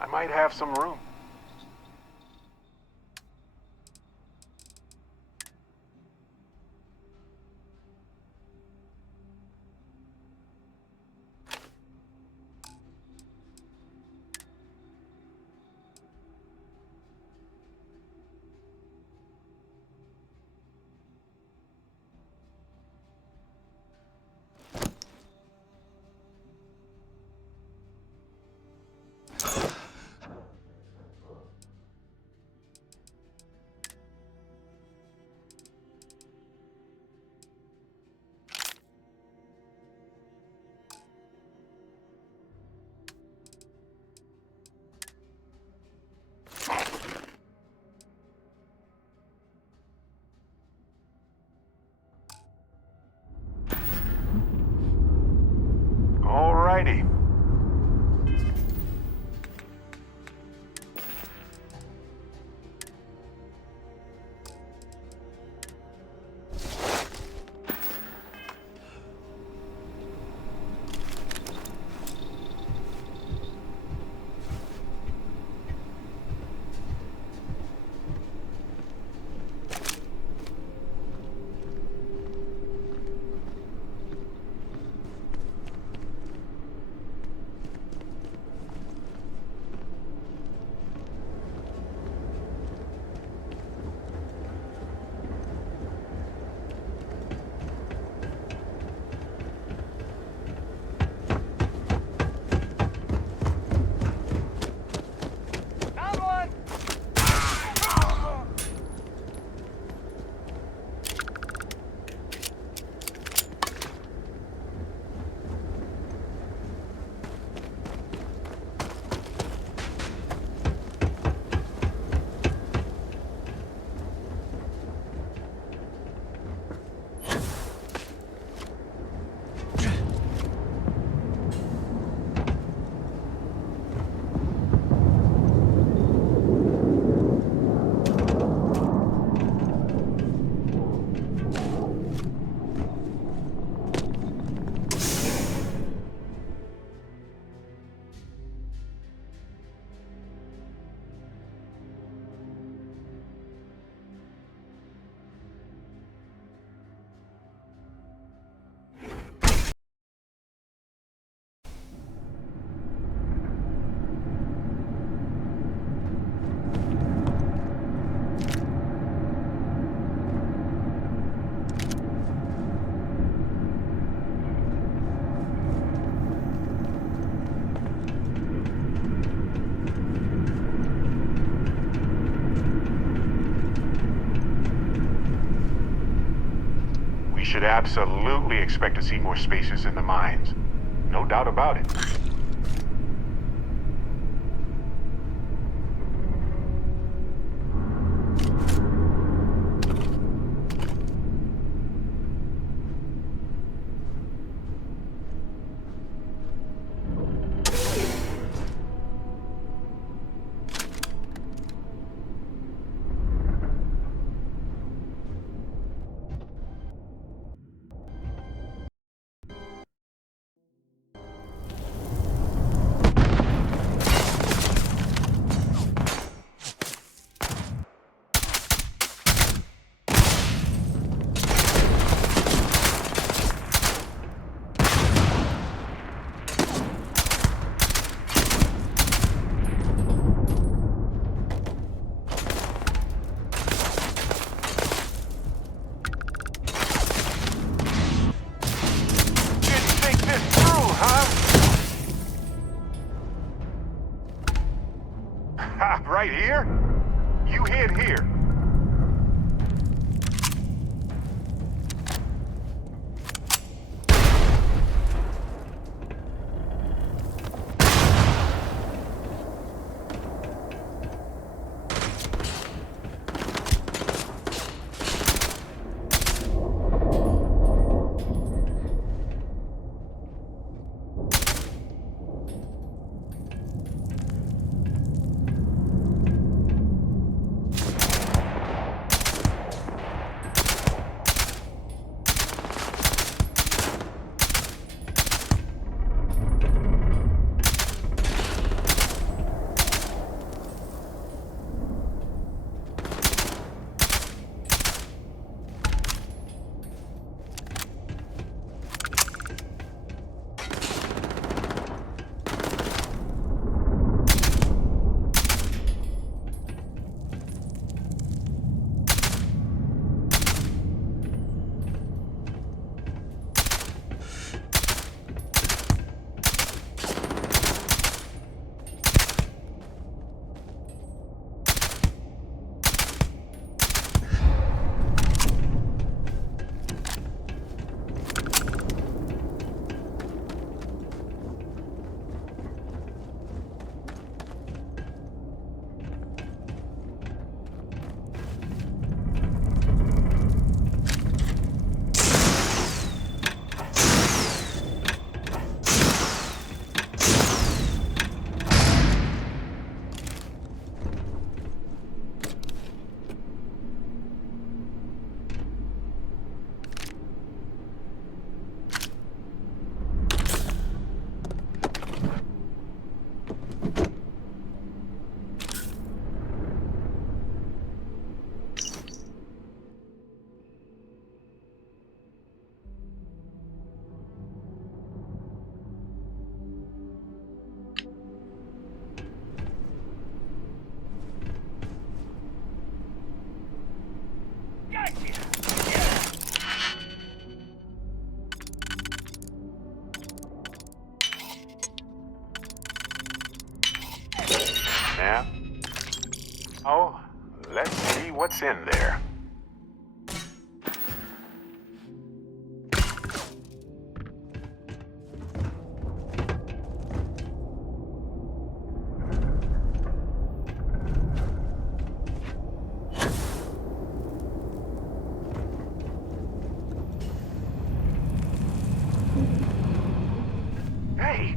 I might have some room. Alrighty. Should absolutely expect to see more spacers in the mines. No doubt about it. what's in there. Hey!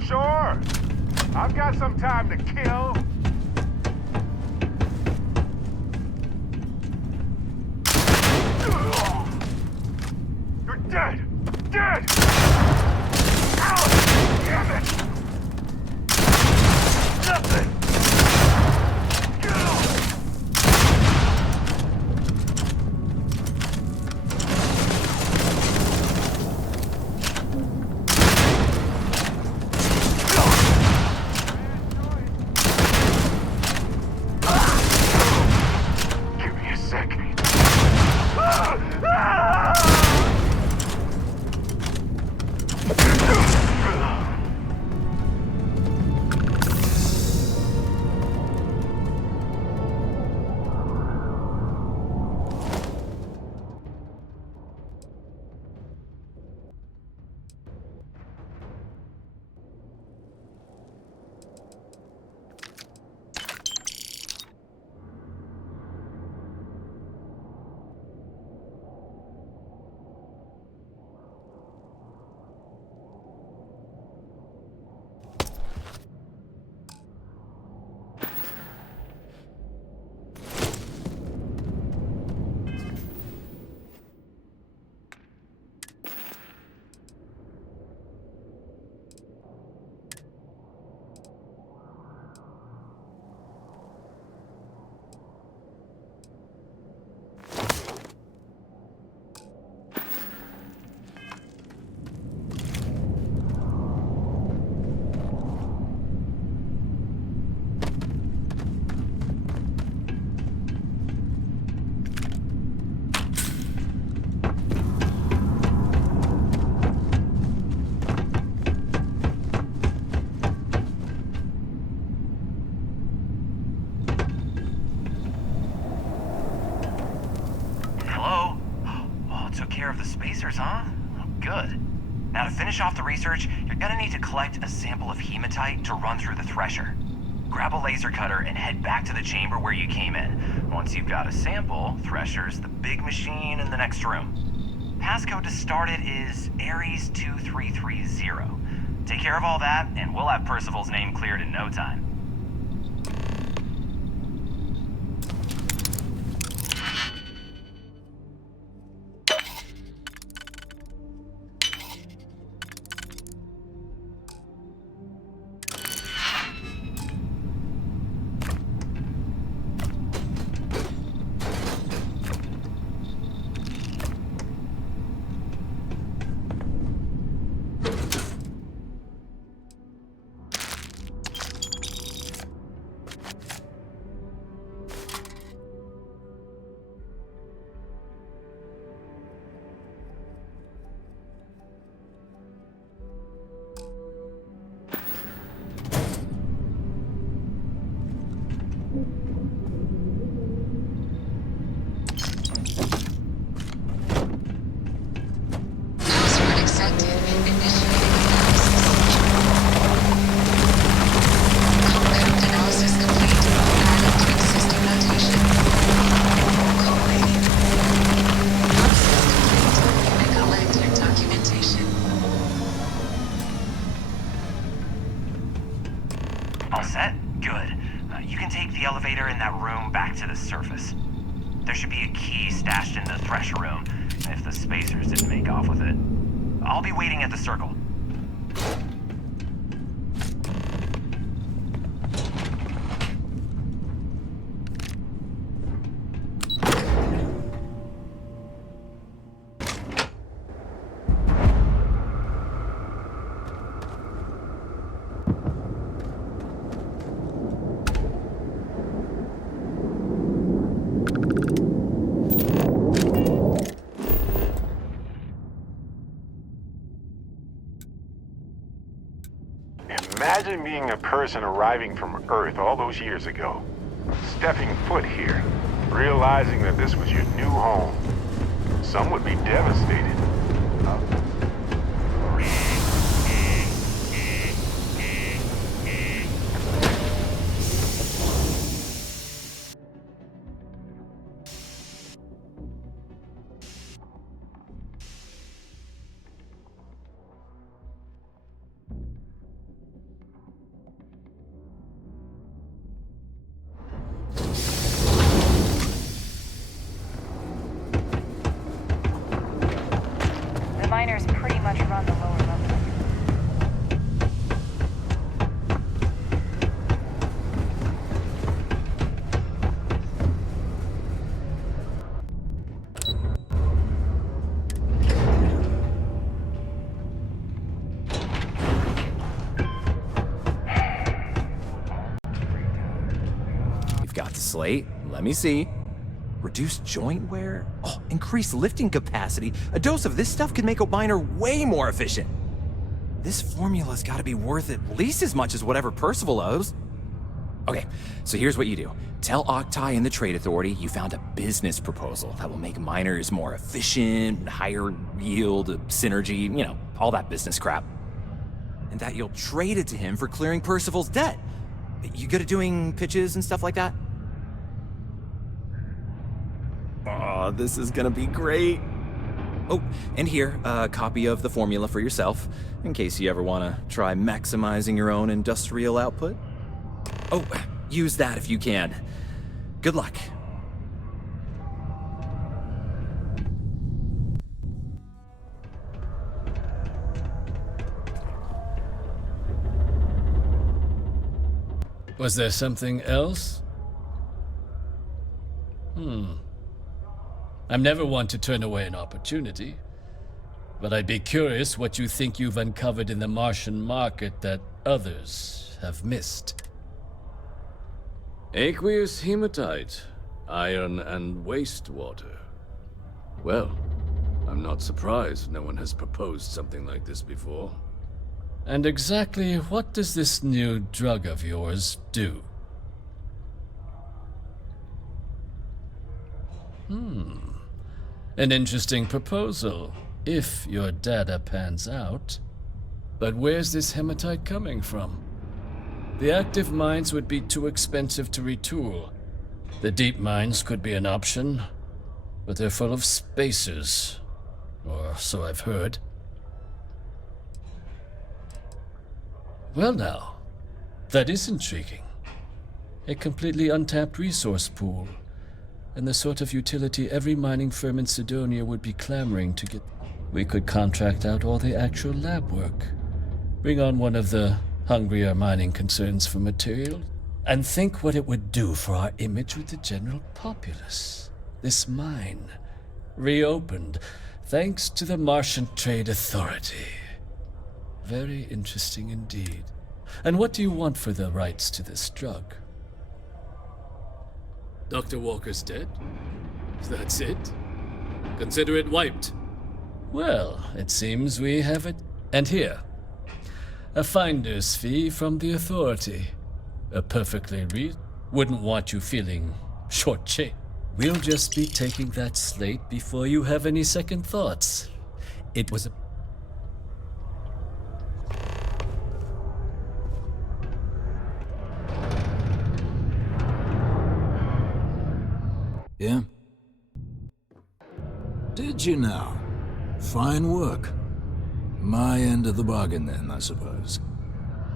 Sure! I've got some time to kill. You're dead! Dead! Ow! Damn it! Nothing! Give me a second. Of the spacers, huh? Good. Now to finish off the research, you're gonna need to collect a sample of hematite to run through the thresher. Grab a laser cutter and head back to the chamber where you came in. Once you've got a sample, Thresher's the big machine in the next room. Passcode to start it is Ares 2330. Take care of all that, and we'll have Percival's name cleared in no time. All set? Good. You can take the elevator in that room back to the surface. There should be a key stashed in the Thresher room, if the spacers didn't make off with it. I'll be waiting at the circle. Imagine being a person arriving from Earth all those years ago, stepping foot here, realizing that this was your new home. Some would be devastated. The miners pretty much run the lower level. You've got the slate. Let me see. Reduced joint wear? Oh, increased lifting capacity. A dose of this stuff could make a miner way more efficient. This formula's gotta be worth at least as much as whatever Percival owes. Okay, so here's what you do. Tell Octai and the Trade Authority you found a business proposal that will make miners more efficient, higher yield, synergy, you know, all that business crap. And that you'll trade it to him for clearing Percival's debt. You good at doing pitches and stuff like that? Oh, this is gonna be great. Oh, and here, a copy of the formula for yourself, in case you ever wanna try maximizing your own industrial output. Oh, use that if you can. Good luck. Was there something else? I'm never one to turn away an opportunity, but I'd be curious what you think you've uncovered in the Martian market that others have missed. Aqueous hematite, iron and wastewater. Well, I'm not surprised no one has proposed something like this before. And exactly what does this new drug of yours do? An interesting proposal, if your data pans out. But where's this hematite coming from? The active mines would be too expensive to retool. The deep mines could be an option, but they're full of spacers, or so I've heard. Well now, that is intriguing. A completely untapped resource pool, and the sort of utility every mining firm in Sidonia would be clamoring to get. We could contract out all the actual lab work, bring on one of the hungrier mining concerns for material, and think what it would do for our image with the general populace. This mine, reopened, thanks to the Martian Trade Authority. Very interesting indeed. And what do you want for the rights to this drug? Dr. Walker's dead? That's it? Consider it wiped. Well, it seems we have it. And here, a finder's fee from the Authority. A perfectly wouldn't want you feeling shortchanged. We'll just be taking that slate before you have any second thoughts. It was a... Yeah? Did you now? Fine work. My end of the bargain then, I suppose.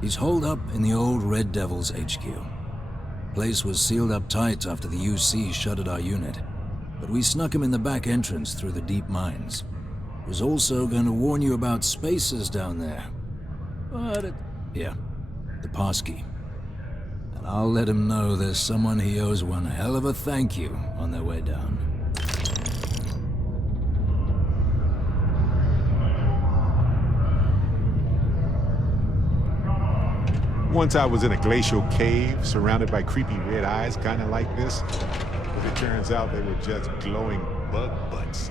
He's holed up in the old Red Devil's HQ. Place was sealed up tight after the UC shuttered our unit, but we snuck him in the back entrance through the deep mines. Was also going to warn you about spacers down there. But yeah, the passkey. And I'll let him know there's someone he owes one hell of a thank you on their way down. Once I was in a glacial cave surrounded by creepy red eyes, kind of like this. But it turns out they were just glowing bug butts.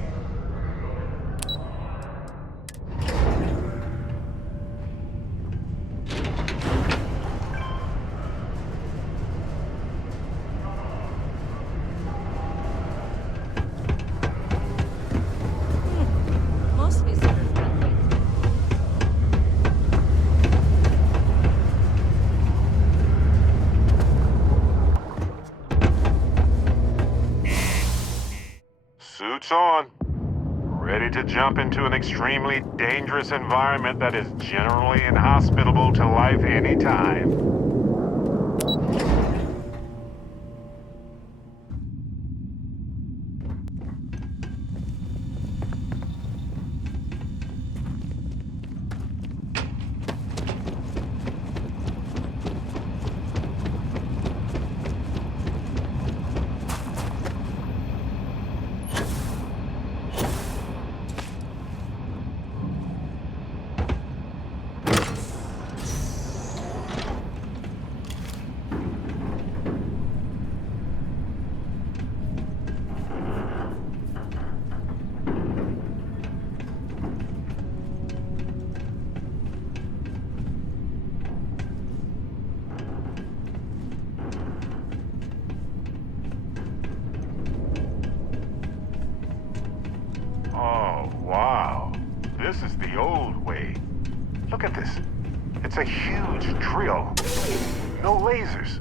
Boots on. Ready to jump into an extremely dangerous environment that is generally inhospitable to life anytime. Oh, wow. This is the old way. Look at this. It's a huge drill. No lasers.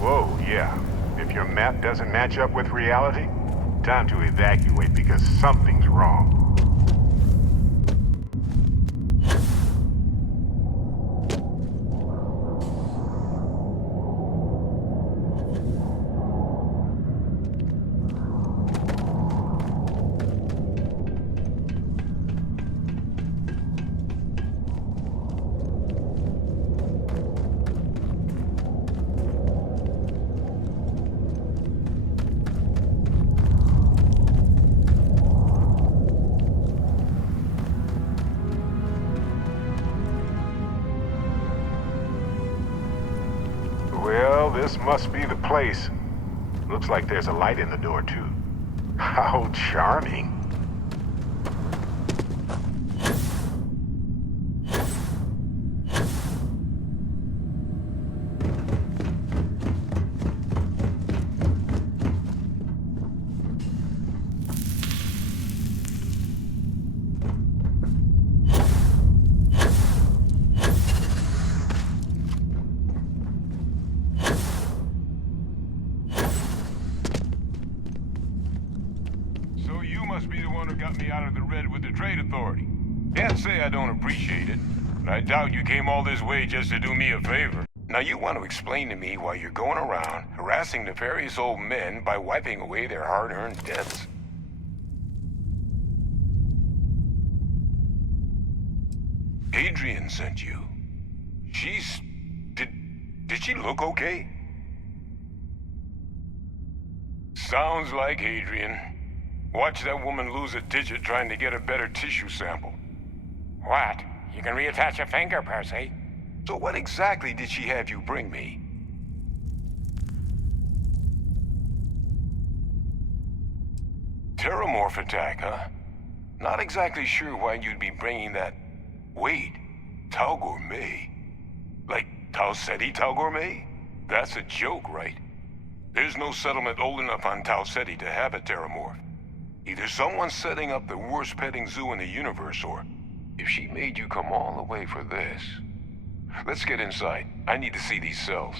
Whoa, yeah. If your map doesn't match up with reality, time to evacuate because something's wrong. Well, this must be the place. Looks like there's a light in the door, too. How charming. So you must be the one who got me out of the red with the trade authority. Can't say I don't appreciate it, but I doubt you came all this way just to do me a favor. Now you want to explain to me why you're going around harassing nefarious old men by wiping away their hard-earned debts? Hadrian sent you. Did she look okay? Sounds like Hadrian. Watch that woman lose a digit trying to get a better tissue sample. What? You can reattach a finger, Percy. So what exactly did she have you bring me? Terramorph attack, huh? Not exactly sure why you'd be bringing that... Wait, Tau Gourmet? Like Tau Ceti Tau Gourmet? That's a joke, right? There's no settlement old enough on Tau Ceti to have a Terramorph. Either someone's setting up the worst petting zoo in the universe, or if she made you come all the way for this. Let's get inside. I need to see these cells.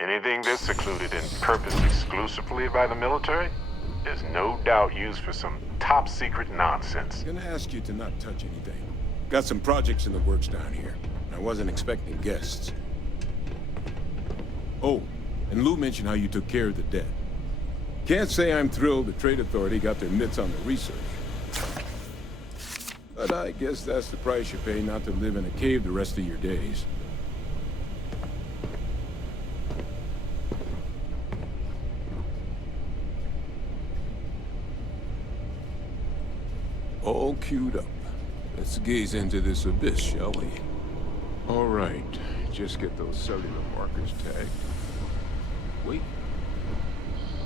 Anything this secluded and purposed exclusively by the military is no doubt used for some top-secret nonsense. Gonna ask you to not touch anything. Got some projects in the works down here. I wasn't expecting guests. Oh, and Lou mentioned how you took care of the debt. Can't say I'm thrilled the Trade Authority got their mitts on the research. But I guess that's the price you pay not to live in a cave the rest of your days. All queued up. Let's gaze into this abyss, shall we? All right, just get those cellular markers tagged. Wait.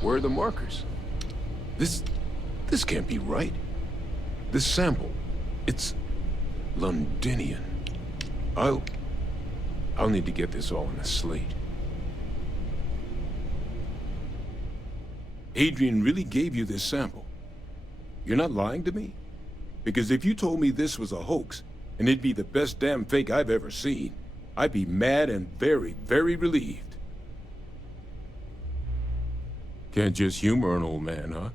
Where are the markers? This can't be right. This sample, it's Londinian. I'll need to get this all in a slate. Hadrian really gave you this sample. You're not lying to me? Because if you told me this was a hoax, and it'd be the best damn fake I've ever seen, I'd be mad and very, very relieved. Can't just humor an old man, huh?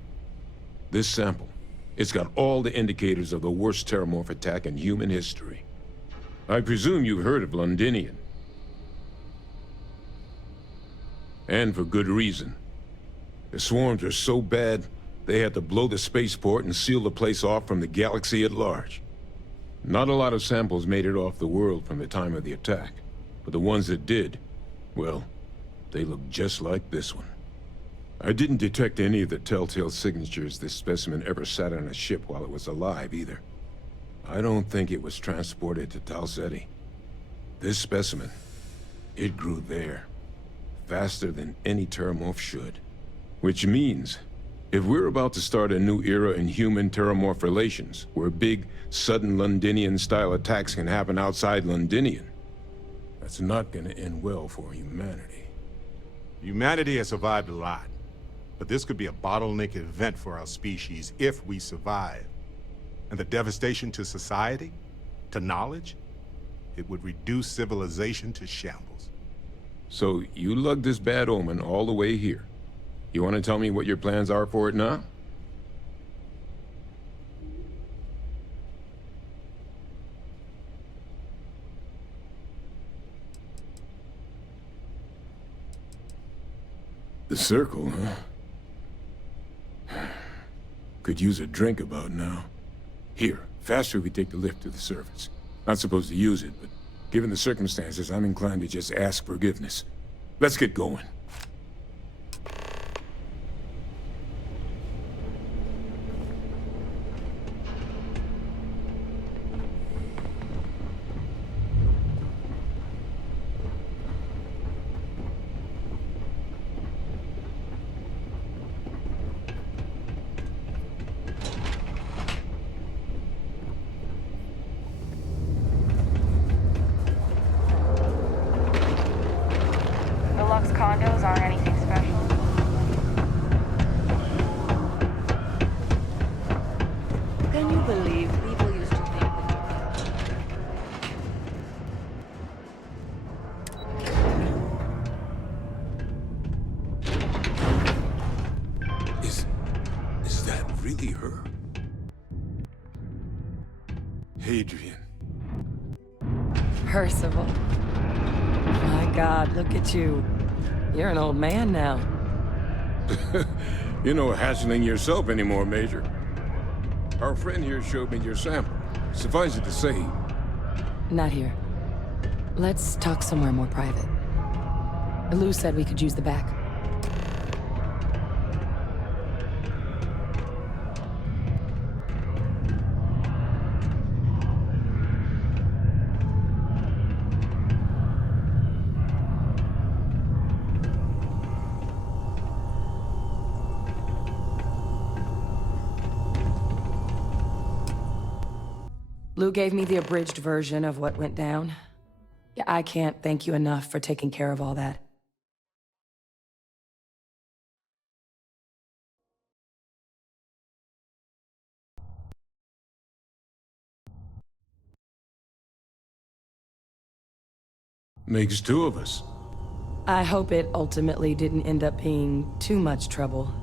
This sample, it's got all the indicators of the worst terramorph attack in human history. I presume you've heard of Londinian. And for good reason. The swarms are so bad, they had to blow the spaceport and seal the place off from the galaxy at large. Not a lot of samples made it off the world from the time of the attack, but the ones that did, well, they look just like this one. I didn't detect any of the telltale signatures this specimen ever sat on a ship while it was alive, either. I don't think it was transported to Tau Ceti. This specimen, it grew there, faster than any terramorph should. Which means, if we're about to start a new era in human-terramorph relations, where big, sudden Londinian-style attacks can happen outside Londinian, that's not gonna end well for humanity. Humanity has survived a lot, but this could be a bottleneck event for our species if we survive. And the devastation to society, to knowledge, it would reduce civilization to shambles. So you lugged this bad omen all the way here. You want to tell me what your plans are for it now? The circle, huh? Could use a drink about now. Here, faster we take the lift to the surface. Not supposed to use it, but given the circumstances, I'm inclined to just ask forgiveness. Let's get going. Condos aren't anything special. Can you believe people used to think Is that really her? Hadrian. Percival. My God, look at you. You're an old man now. You're no hatchling yourself anymore, Major. Our friend here showed me your sample. Suffice it to say... Not here. Let's talk somewhere more private. Lou said we could use the back. Lou gave me the abridged version of what went down. Yeah, I can't thank you enough for taking care of all that. Makes two of us. I hope it ultimately didn't end up being too much trouble.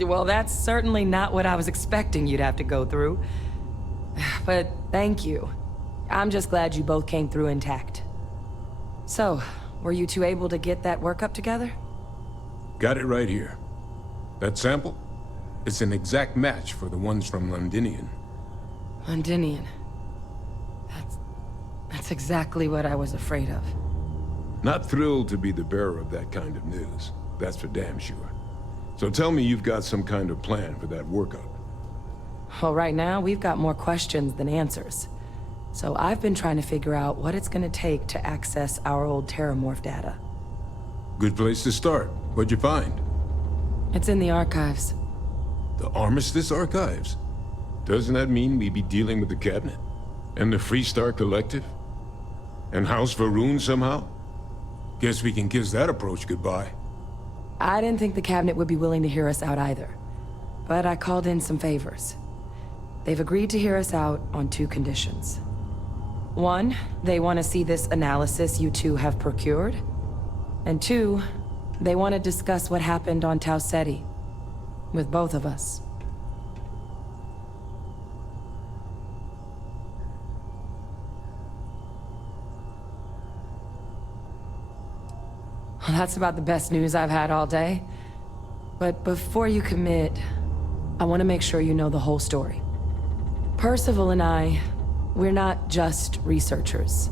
Well, that's certainly not what I was expecting you'd have to go through. But thank you. I'm just glad you both came through intact. So, were you two able to get that workup together? Got it right here. That sample? It's an exact match for the ones from Londinian. Londinian. That's exactly what I was afraid of. Not thrilled to be the bearer of that kind of news. That's for damn sure. So tell me you've got some kind of plan for that workup. Well, right now, we've got more questions than answers. So I've been trying to figure out what it's gonna take to access our old Terramorph data. Good place to start. What'd you find? It's in the archives. The Armistice Archives? Doesn't that mean we'd be dealing with the Cabinet? And the Freestar Collective? And House Varun somehow? Guess we can kiss that approach goodbye. I didn't think the Cabinet would be willing to hear us out either. But I called in some favors. They've agreed to hear us out on 2 conditions. 1, they want to see this analysis you two have procured. And 2, they want to discuss what happened on Tau Ceti. With both of us. Well, that's about the best news I've had all day. But before you commit, I want to make sure you know the whole story. Percival and I, we're not just researchers.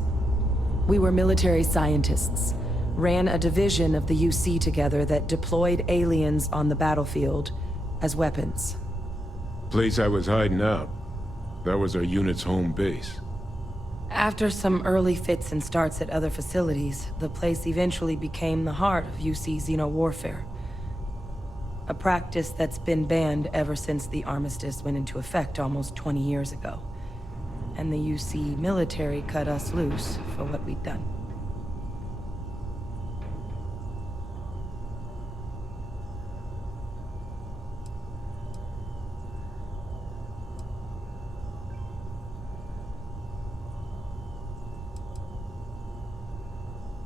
We were military scientists, ran a division of the UC together that deployed aliens on the battlefield as weapons. Place I was hiding out. That was our unit's home base. After some early fits and starts at other facilities, the place eventually became the heart of UC xeno-warfare. A practice that's been banned ever since the armistice went into effect almost 20 years ago. And the UC military cut us loose for what we'd done.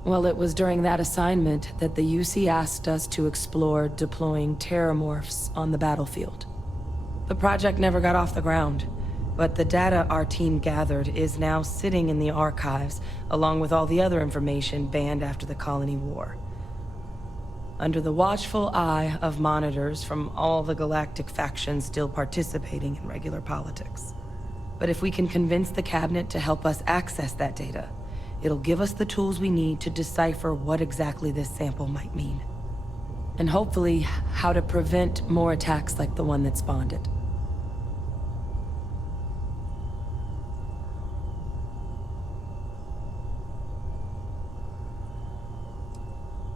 Well, it was during that assignment that the UC asked us to explore deploying terramorphs on the battlefield. The project never got off the ground, but the data our team gathered is now sitting in the archives, along with all the other information banned after the Colony War. Under the watchful eye of monitors from all the galactic factions still participating in regular politics. But if we can convince the Cabinet to help us access that data, it'll give us the tools we need to decipher what exactly this sample might mean. And hopefully, how to prevent more attacks like the one that spawned it.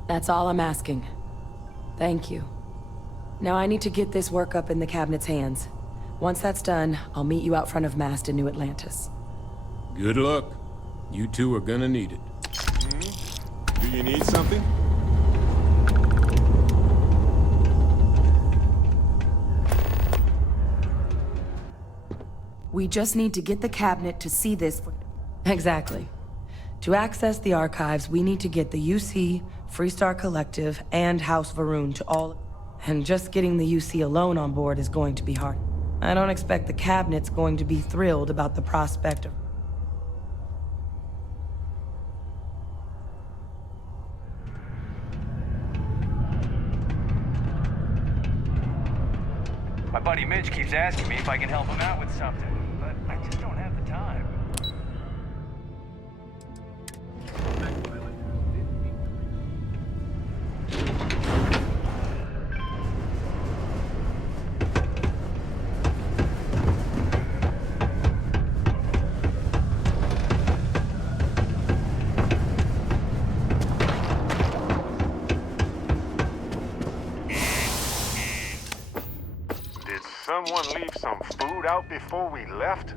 That's all I'm asking. Thank you. Now I need to get this work up in the Cabinet's hands. Once that's done, I'll meet you out front of Mast in New Atlantis. Good luck. You two are gonna need it. Do you need something? We just need to get the Cabinet to see this. Exactly. To access the archives, we need to get the UC, Freestar Collective, and House Varun to all... And just getting the UC alone on board is going to be hard. I don't expect the Cabinet's going to be thrilled about the prospect of... My buddy Mitch keeps asking me if I can help him out with something, but I just don't have the time. Someone leave some food out before we left?